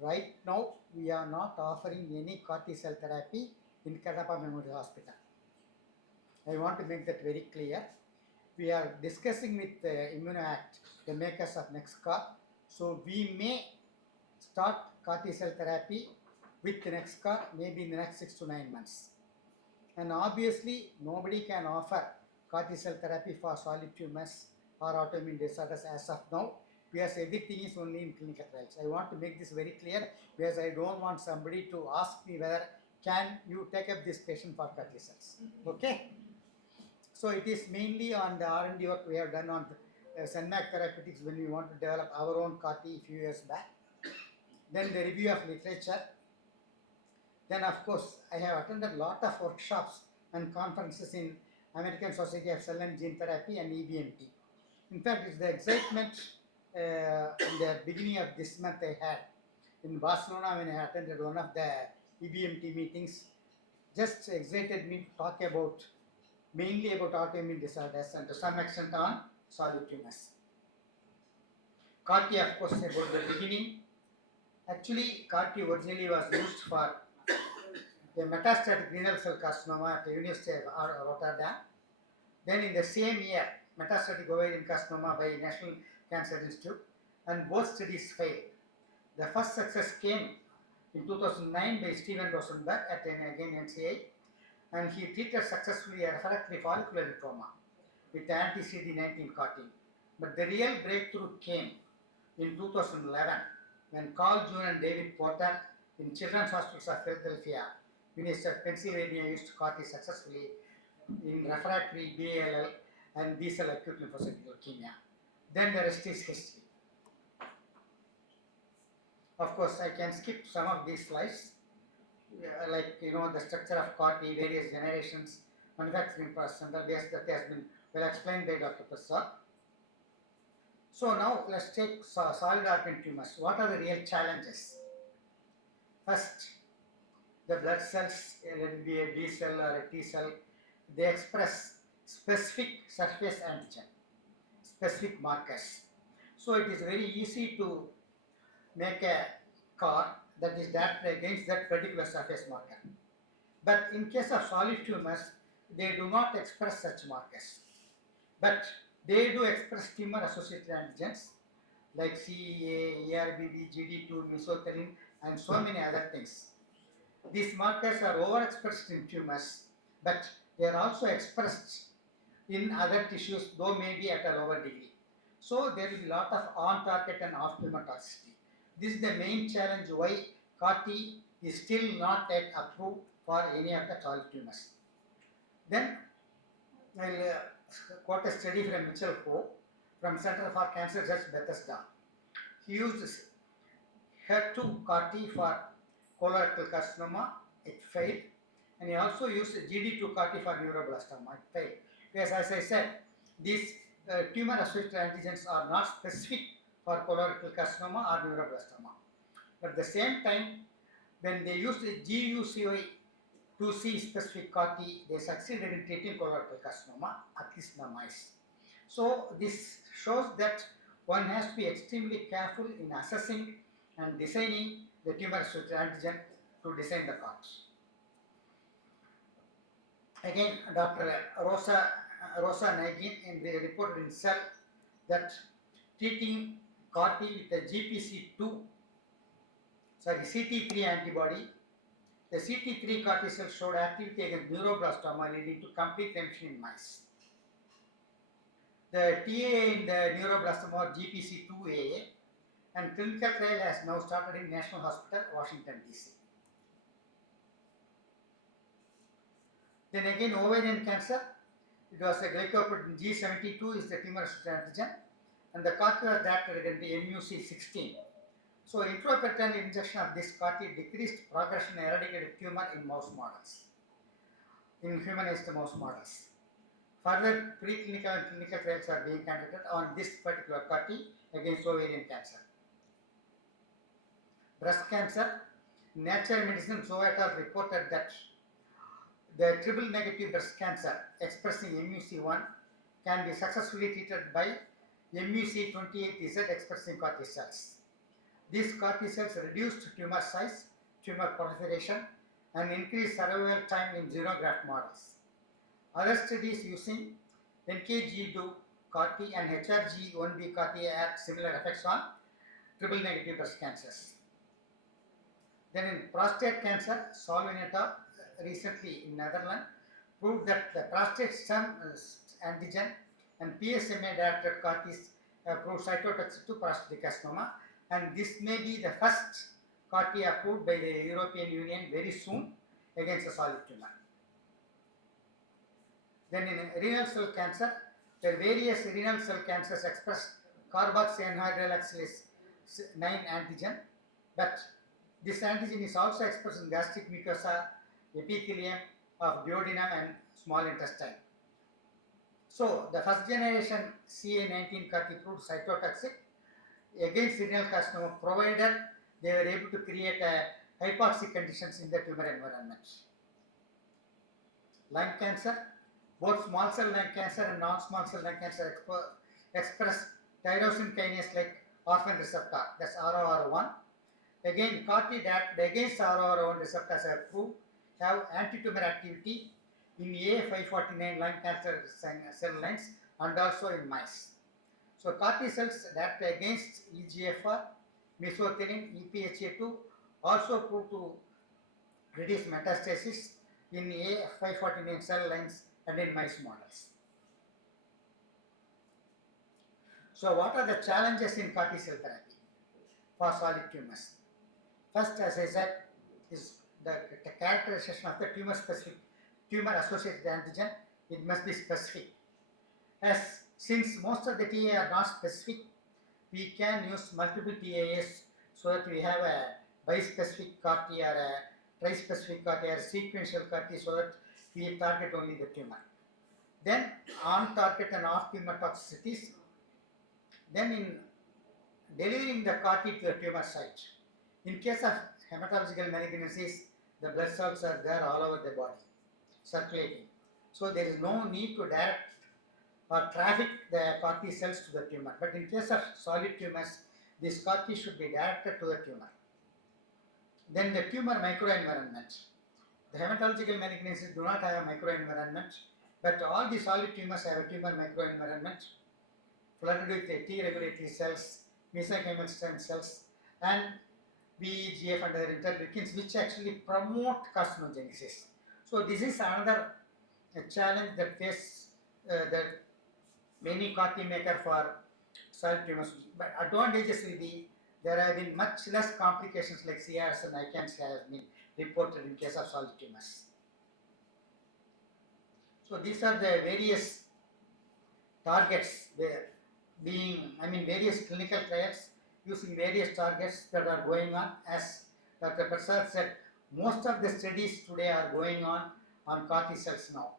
right now, we are not offering any CAR T cell therapy in Kannappa Memerial Hospital. I want to make that very clear. We are discussing with ImmunoAct, the makers of NextCAR. So we may start CAR T cell therapy with NextCAR maybe in the next 6 to 9 months. And obviously, nobody can offer CAR T cell therapy for solid tumors or autoimmune disorders as of now, because everything is only in clinical trials. I want to make this very clear, because I don't want somebody to ask me whether can you take up this patient for CAR T cells. Okay? So it is mainly on the R&D work we have done on Senmag Therapeutics when we want to develop our own CAR T a few years back. Then the review of literature. Then of course, I have attended a lot of workshops and conferences in American Society of Cell and Gene Therapy and EBMT. In fact, it's the excitement in the beginning of this month I had in Barcelona when I attended one of the EBMT meetings. Just excited me to talk about mainly about autoimmune disorders and to some extent on solid tumors. CAR T, of course, about the beginning. Actually, CAR T originally was used for a metastatic renal cell carcinoma at the University of Rotterdam. Then in the same year, metastatic ovarian carcinoma by National Cancer Institute, and both studies failed. The first success came in 2009 by Steven Rosenberg at NCI, and he treated successfully a refractory follicular lymphoma with anti-CD19 CAR T. But the real breakthrough came in 2011 when Carl June and David Porter in Children's Hospitals of Philadelphia, University of Pennsylvania used CAR T successfully in refractory BALL and B-cell acute lymphocytic leukemia. Then the rest is history. Of course, I can skip some of these slides, like the structure of CAR T, various generations, manufacturing process, and that has been well explained by Dr. Prasad. So now let's take solid organ tumors. What are the real challenges? First, the blood cells, let it be a B cell or a T cell, they express specific surface antigen, specific markers. So it is very easy to make a CAR that is directed against that particular surface marker. But in case of solid tumors, they do not express such markers. But they do express tumor-associated antigens like CEA, ERBB, GD2, mesothelin, and so many other things. These markers are overexpressed in tumors, but they are also expressed in other tissues, though maybe at a lower degree. So there will be a lot of on-target and off-tumor toxicity. This is the main challenge why CAR-T is still not yet approved for any of the solid tumors. Then I'll quote a study from Mitchell Ho from Center for Cancer Research, Bethesda. He used HER2 CAR-T for colorectal carcinoma, it failed, and he also used GD2 CAR-T for neuroblastoma, it failed. Because as I said, these tumor-associated antigens are not specific for colorectal carcinoma or neuroblastoma. But at the same time, when they used GUCY2C specific CAR-T, they succeeded in treating colorectal carcinoma, at least in the mice. So this shows that one has to be extremely careful in assessing and designing the tumor-associated antigen to design the CARs. Again, Dr. Rosa Nagin reported in Cell that treating CAR-T with a CT3 antibody, the CT3 CAR-T cells showed activity against neuroblastoma, leading to complete remission in mice. The TAA in the neuroblastoma or GPC2AA, and clinical trial has now started in National Hospital, Washington, D.C. Then again, ovarian cancer, it was a glycoprotein G72 is the tumor-associated antigen, and the CAR-T was directed against the MUC16. So intraperitoneal injection of this CAR-T decreased progression and eradicated tumor in mouse models, in humanized mouse models. Further preclinical and clinical trials are being conducted on this particular CAR-T against ovarian cancer. Breast cancer, Nature Medicine Zoetal reported that the triple negative breast cancer expressing MUC1 can be successfully treated by MUC28Z expressing CAR-T cells. These CAR-T cells reduced tumor size, tumor proliferation, and increased survival time in xenograft models. Other studies using NKG2 CAR-T and HRG1B CAR-T had similar effects on triple negative breast cancers. Then in prostate cancer, Solvineta recently in Netherlands proved that the prostate stem antigen and PSMA directed CAR-Ts proved cytotoxic to prostatic carcinoma, and this may be the first CAR-T approved by the European Union very soon against a solid tumor. Then in renal cell cancer, the various renal cell cancers express carboxyanhydroxylase 9 antigen, but this antigen is also expressed in gastric mucosa, epithelium of duodenum and small intestine. So the first generation CA19 CAR-T proved cytotoxic against renal carcinoma provided they were able to create hypoxic conditions in the tumor environment. Lung cancer, both small cell lung cancer and non-small cell lung cancer express tyrosine kinase like orphan receptor, that's ROR1. Again, CAR-T directed against ROR1 receptors are proved have anti-tumor activity in A549 lung cancer cell lines and also in mice. So CAR-T cells directed against EGFR, mesothelin, EphA2 also proved to reduce metastasis in A549 cell lines and in mice models. So what are the challenges in CAR-T cell therapy for solid tumors? First, as I said, is the characterization of the tumor-associated antigen. It must be specific. Since most of the TAA are not specific, we can use multiple TAAs so that we have a bispecific CAR-T or a trispecific CAR-T or a sequential CAR-T so that we target only the tumor. Then on-target and off-tumor toxicities. Then in delivering the CAR-T to the tumor site. In case of hematological malignancies, the blood cells are there all over the body, circulating. So there is no need to direct or traffic the CAR T cells to the tumor. But in case of solid tumors, this CAR T should be directed to the tumor. Then the tumor microenvironment. The hematological malignancies do not have a microenvironment, but all the solid tumors have a tumor microenvironment flooded with T regulatory cells, mesenchymal stem cells, and VEGF and other interleukins, which actually promote carcinogenesis. So this is another challenge that faces the many CAR T maker for solid tumors. But advantages will be there have been much less complications like CRS and ICANS have been reported in case of solid tumors. So these are the various targets various clinical trials using various targets that are going on. As Dr. Prasad said, most of the studies today are going on CAR T cells now.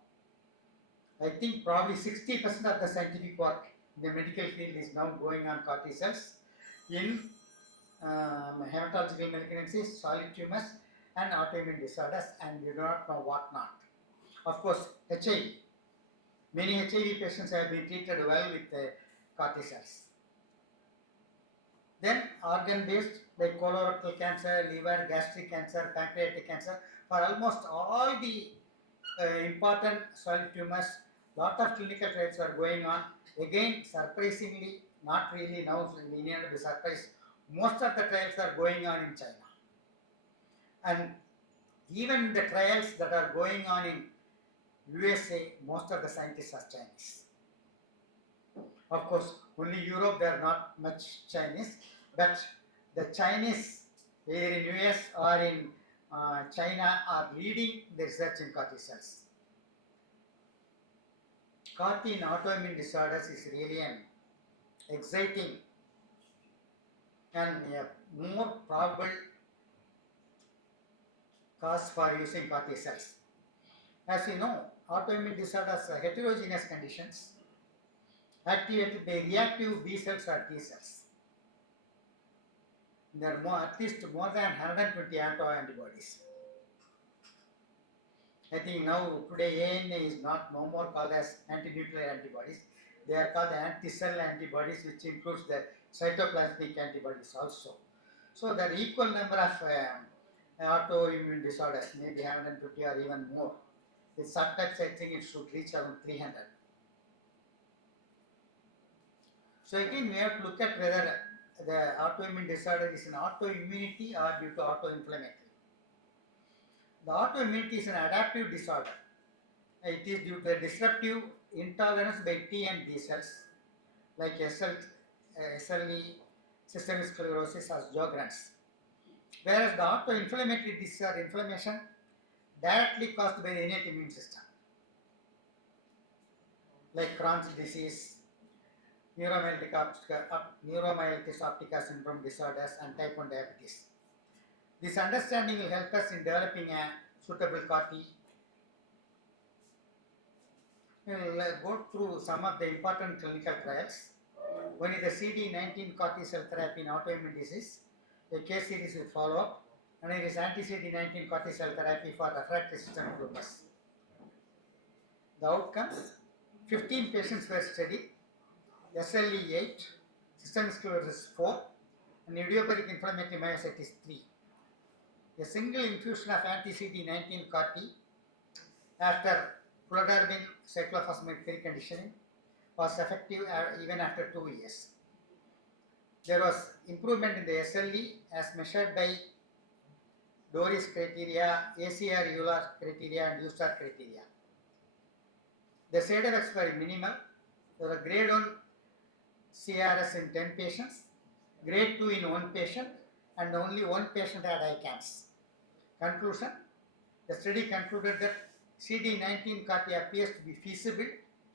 I think probably 60% of the scientific work in the medical field is now going on CAR T cells in hematological malignancies, solid tumors, and autoimmune disorders, and we do not know what not. Of course, HIV. Many HIV patients have been treated well with CAR T cells. Then organ-based like colorectal cancer, liver, gastric cancer, pancreatic cancer, for almost all the important solid tumors, lot of clinical trials are going on. Again, surprisingly, not really now, we need to be surprised, most of the trials are going on in China. And even the trials that are going on in USA, most of the scientists are Chinese. Of course, only Europe, there are not much Chinese, but the Chinese, either in US or in China, are leading the research in CAR T cells. CAR T in autoimmune disorders is really an exciting and more probable cause for using CAR T cells. As you know, autoimmune disorders are heterogeneous conditions activated by reactive B cells or T cells. There are at least more than 120 antibodies. I think now today ANA is no more called as anti-nuclear antibodies. They are called anti-cell antibodies, which includes the cytoplasmic antibodies also. So there are equal number of autoimmune disorders, maybe 150 or even more. With subtypes, I think it should reach around 300. So again, we have to look at whether the autoimmune disorder is an autoimmunity or due to autoinflammatory. The autoimmunity is an adaptive disorder. It is due to a disruptive intolerance by T and B cells, like SLE, systemic sclerosis, or Sjogren's. Whereas the autoinflammatory disorder, inflammation directly caused by the innate immune system, like Crohn's disease, neuromyelitis optica syndrome disorders, and type 1 diabetes. This understanding will help us in developing a suitable CAR T. We will go through some of the important clinical trials. One is the CD19 CAR T cell therapy in autoimmune disease, a case series with follow-up, and it is anti-CD19 CAR T cell therapy for refractory systemic lupus. The outcomes: 15 patients were studied, SLE 8, systemic sclerosis 4, and idiopathic inflammatory myositis 3. A single infusion of anti-CD19 CAR T after fludarabine cyclophosphamide preconditioning was effective even after 2 years. There was improvement in the SLE as measured by Doris criteria, ACR EULAR criteria, and USTAR criteria. The side effects were minimal. There were grade 1 CRS in 10 patients, grade 2 in 1 patient, and only 1 patient had ICANS. Conclusion: the study concluded that CD19 CAR T appears to be feasible,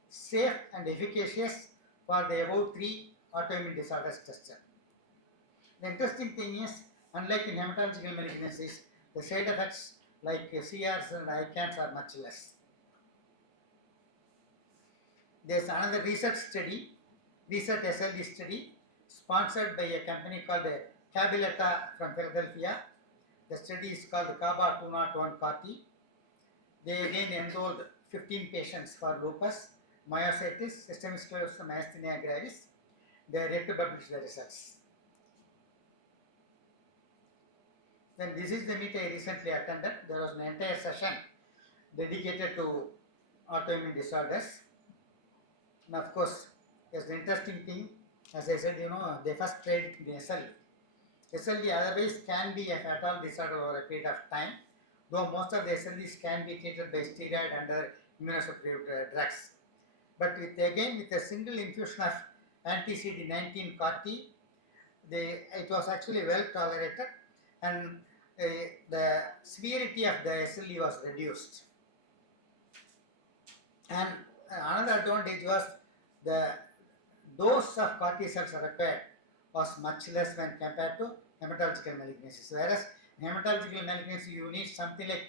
safe, and efficacious for the above 3 autoimmune disorders tested. The interesting thing is, unlike in hematological malignancies, the side effects like CRS and ICANS are much less. There is another research SLE study sponsored by a company called Cabaletta from Philadelphia. The study is called CABA 201 CAR T. They again enrolled 15 patients for lupus, myositis, systemic sclerosis, myasthenia gravis. They are yet to publish the results. Then this is the meet I recently attended. There was an entire session dedicated to autoimmune disorders. And of course, there's the interesting thing, as I said, they first tried it in SLE. SLE otherwise can be a fatal disorder over a period of time, though most of the SLEs can be treated by steroid and other immunosuppressive drugs. But with a single infusion of anti-CD19 CAR-T, it was actually well tolerated, and the severity of the SLE was reduced. And another advantage was the dose of CAR-T cells required was much less when compared to hematological malignancies. Whereas hematological malignancy, you need something like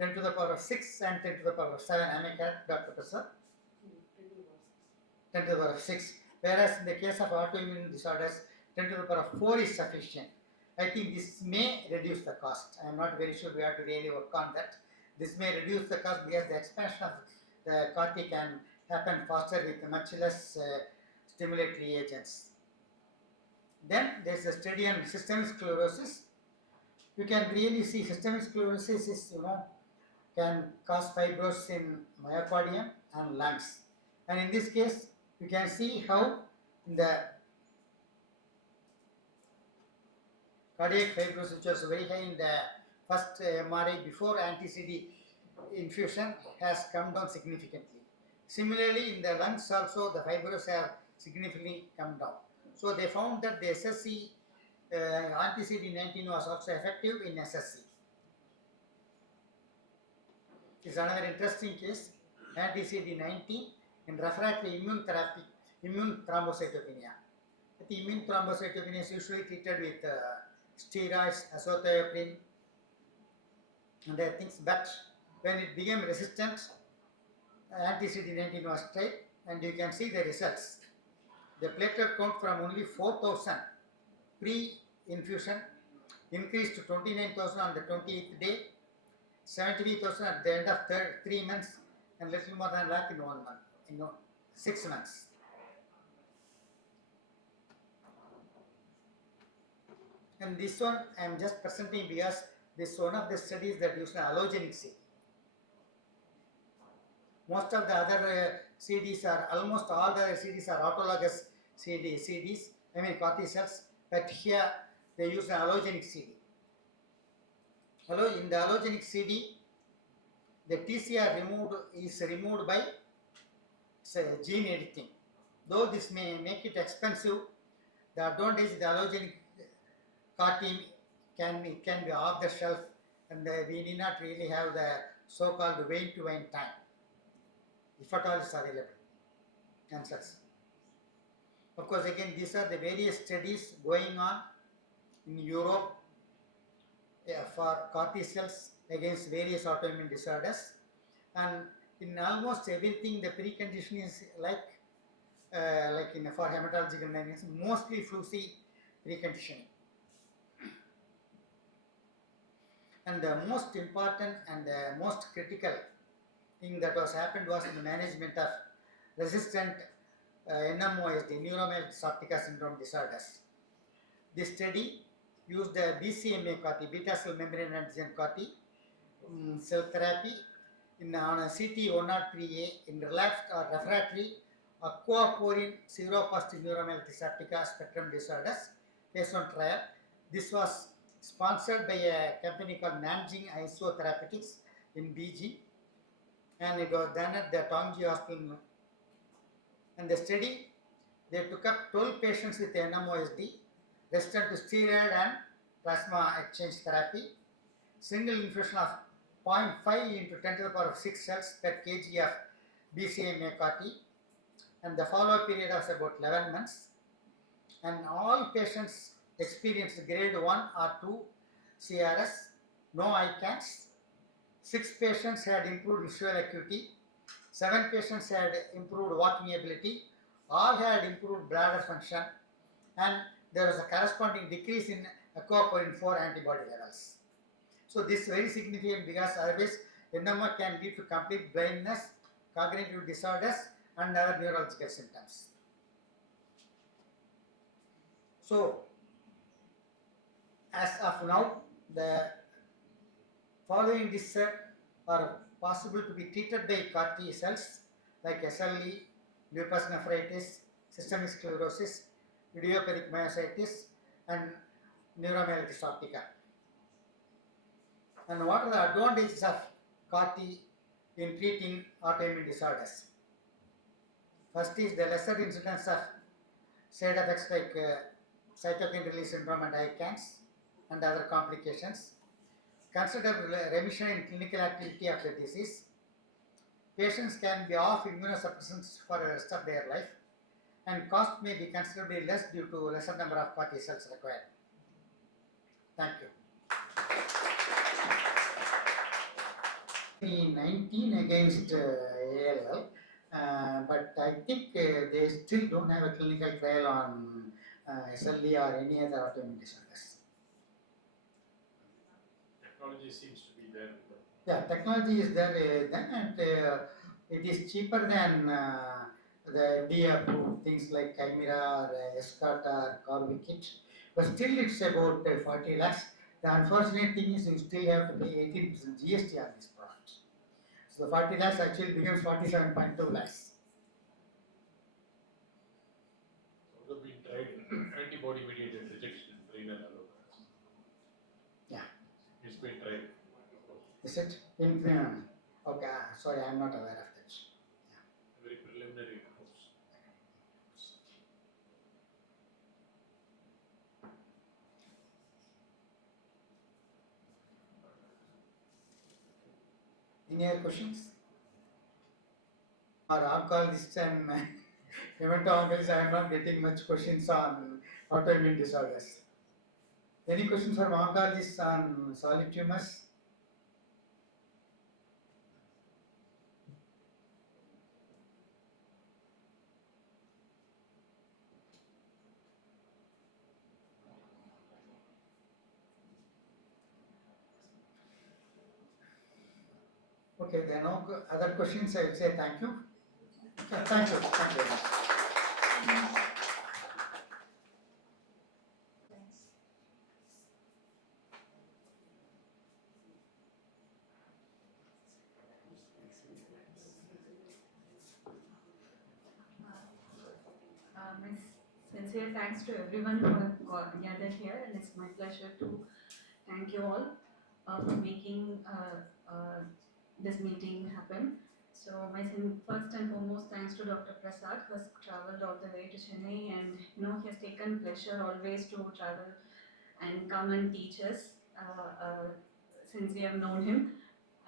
10 to the power of 6 and 10 to the power of 7. Am I correct, Dr. Prasad? 10 to the power of 6. Whereas in the case of autoimmune disorders, 10 to the power of 4 is sufficient. I think this may reduce the cost. I am not very sure, we have to really work on that. This may reduce the cost because the expansion of the CAR-T can happen faster with much less stimulatory agents. Then there is a study on systemic sclerosis. You can really see systemic sclerosis is, can cause fibrosis in myocardium and lungs. And in this case, you can see how in the cardiac fibrosis, which was very high in the first MRI before anti-CD infusion, has come down significantly. Similarly, in the lungs also, the fibrosis have significantly come down. So they found that the SSC anti-CD19 was also effective in SSC. This is another interesting case, anti-CD19 in refractory immune therapy, immune thrombocytopenia. The immune thrombocytopenia is usually treated with steroids, azathioprine, and other things, but when it became resistant, anti-CD19 was tried, and you can see the results. The platelet count from only 4,000 pre-infusion increased to 29,000 on the 28th day, 73,000 at the end of 3 months, and little more than lakh in 1 month, 6 months. And this one I am just presenting because this is one of the studies that use an allogenic CD. Most of the other CDs are, almost all the CDs are autologous CDs, CAR-T cells, but here they use an allogenic CD. In the allogenic CD, the TCR is removed by gene editing. Though this may make it expensive, the advantage of the allogenic CAR-T can be off the shelf, and we need not really have the so-called vein-to-vein time, if at all is available, cancers. Of course, again, these are the various studies going on in Europe for CAR-T cells against various autoimmune disorders, and in almost everything the precondition is like for hematological malignancies, mostly flu-C preconditioning. And the most important and the most critical thing that was happened was in the management of resistant NMOSD, neuromyelitis optica syndrome disorders. This study used the BCMA CAR-T, beta cell membrane antigen CAR-T cell therapy on a CT103A in relapsed or refractory aquaporin seropositive neuromyelitis optica spectrum disorders, phase 1 trial. This was sponsored by a company called Nanjing ISO Therapeutics in Beijing, and it was done at the Tongji Hospital. And the study, they took up 12 patients with NMOSD, resistant to steroid and plasma exchange therapy, single infusion of 0.5 into 10 to the power of 6 cells per kg of BCMA CAR-T, and the follow-up period was about 11 months. And all patients experienced grade 1 or 2 CRS, no ICANS. 6 patients had improved visual acuity, 7 patients had improved walking ability, all had improved bladder function, and there was a corresponding decrease in aquaporin 4 antibody levels. So this is very significant because otherwise NMO can lead to complete blindness, cognitive disorders, and other neurological symptoms. So, as of now, the following disorders are possible to be treated by CAR T cells like SLE, lupus nephritis, systemic sclerosis, idiopathic myositis, and neuromyelitis optica. And what are the advantages of CAR T in treating autoimmune disorders? First is the lesser incidence of side effects like cytokine release syndrome and ICANS and other complications. Consider remission in clinical activity of the disease. Patients can be off immunosuppressants for the rest of their life, and cost may be considerably less due to lesser number of CAR T cells required. Thank you. 19 against ALL, but I think they still don't have a clinical trial on SLE or any other autoimmune disorders. Technology seems to be there. Yeah, technology is there then, and it is cheaper than the FDA approved things like Chimera or Escort or Corvikit, but still it's about 40 lakhs. The unfortunate thing is you still have to pay 18% GST on this product. So the 40 lakhs actually becomes 47.2 lakhs. Also been tried antibody mediated rejection in renal allograft. Yeah. It's been tried. Is it? Okay, sorry, I'm not aware of that. Very preliminary reports. Any other questions? Or oncologists and hematologists, I am not getting much questions on autoimmune disorders. Any questions from oncologists on solid tumors? Okay, there are no other questions. I will say thank you. Thank you. Thank you very much. My sincere thanks to everyone who have gathered here, and it's my pleasure to thank you all for making this meeting happen. So my first and foremost thanks to Dr. Prasad, who has traveled all the way to Chennai, and he has taken pleasure always to travel and come and teach us since we have known him.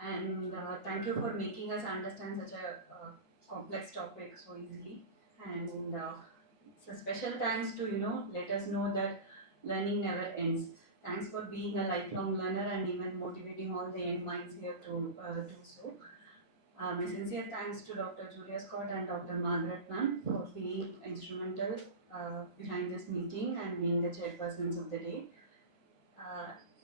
And thank you for making us understand such a complex topic so easily. And so special thanks to let us know that learning never ends. Thanks for being a lifelong learner and even motivating all the young minds here to do so. My sincere thanks to Dr. Julia Scott and Dr. Margaret for being instrumental behind this meeting and being the chairpersons of the day.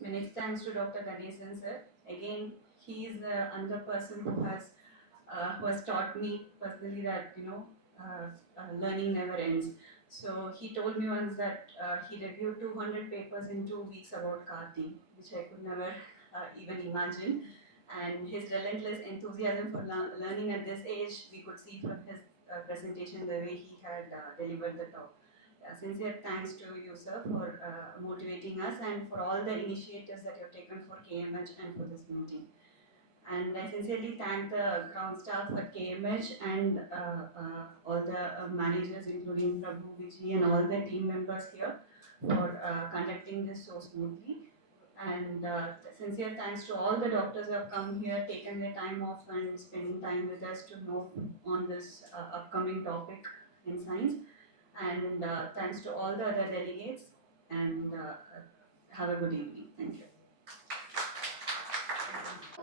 My next thanks to Dr. Ganesan sir. Again, he is another person who has taught me personally that learning never ends. So he told me once that he reviewed 200 papers in 2 weeks about CAR T, which I could never even imagine. And his relentless enthusiasm for learning at this age, we could see from his presentation the way he had delivered the talk. Sincere thanks to you, sir, for motivating us and for all the initiatives that you have taken for KMH and for this meeting. And I sincerely thank the ground staff at KMH and all the managers, including Prabhu, Vijay, and all the team members here for conducting this so smoothly. And sincere thanks to all the doctors who have come here, taken their time off and spending time with us to know on this upcoming topic in science. And thanks to all the other delegates, and have a good evening. Thank you.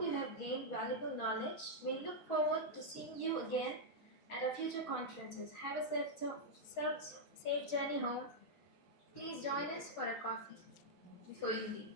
You have gained valuable knowledge. We look forward to seeing you again at our future conferences. Have a safe journey home. Please join us for a coffee before you leave.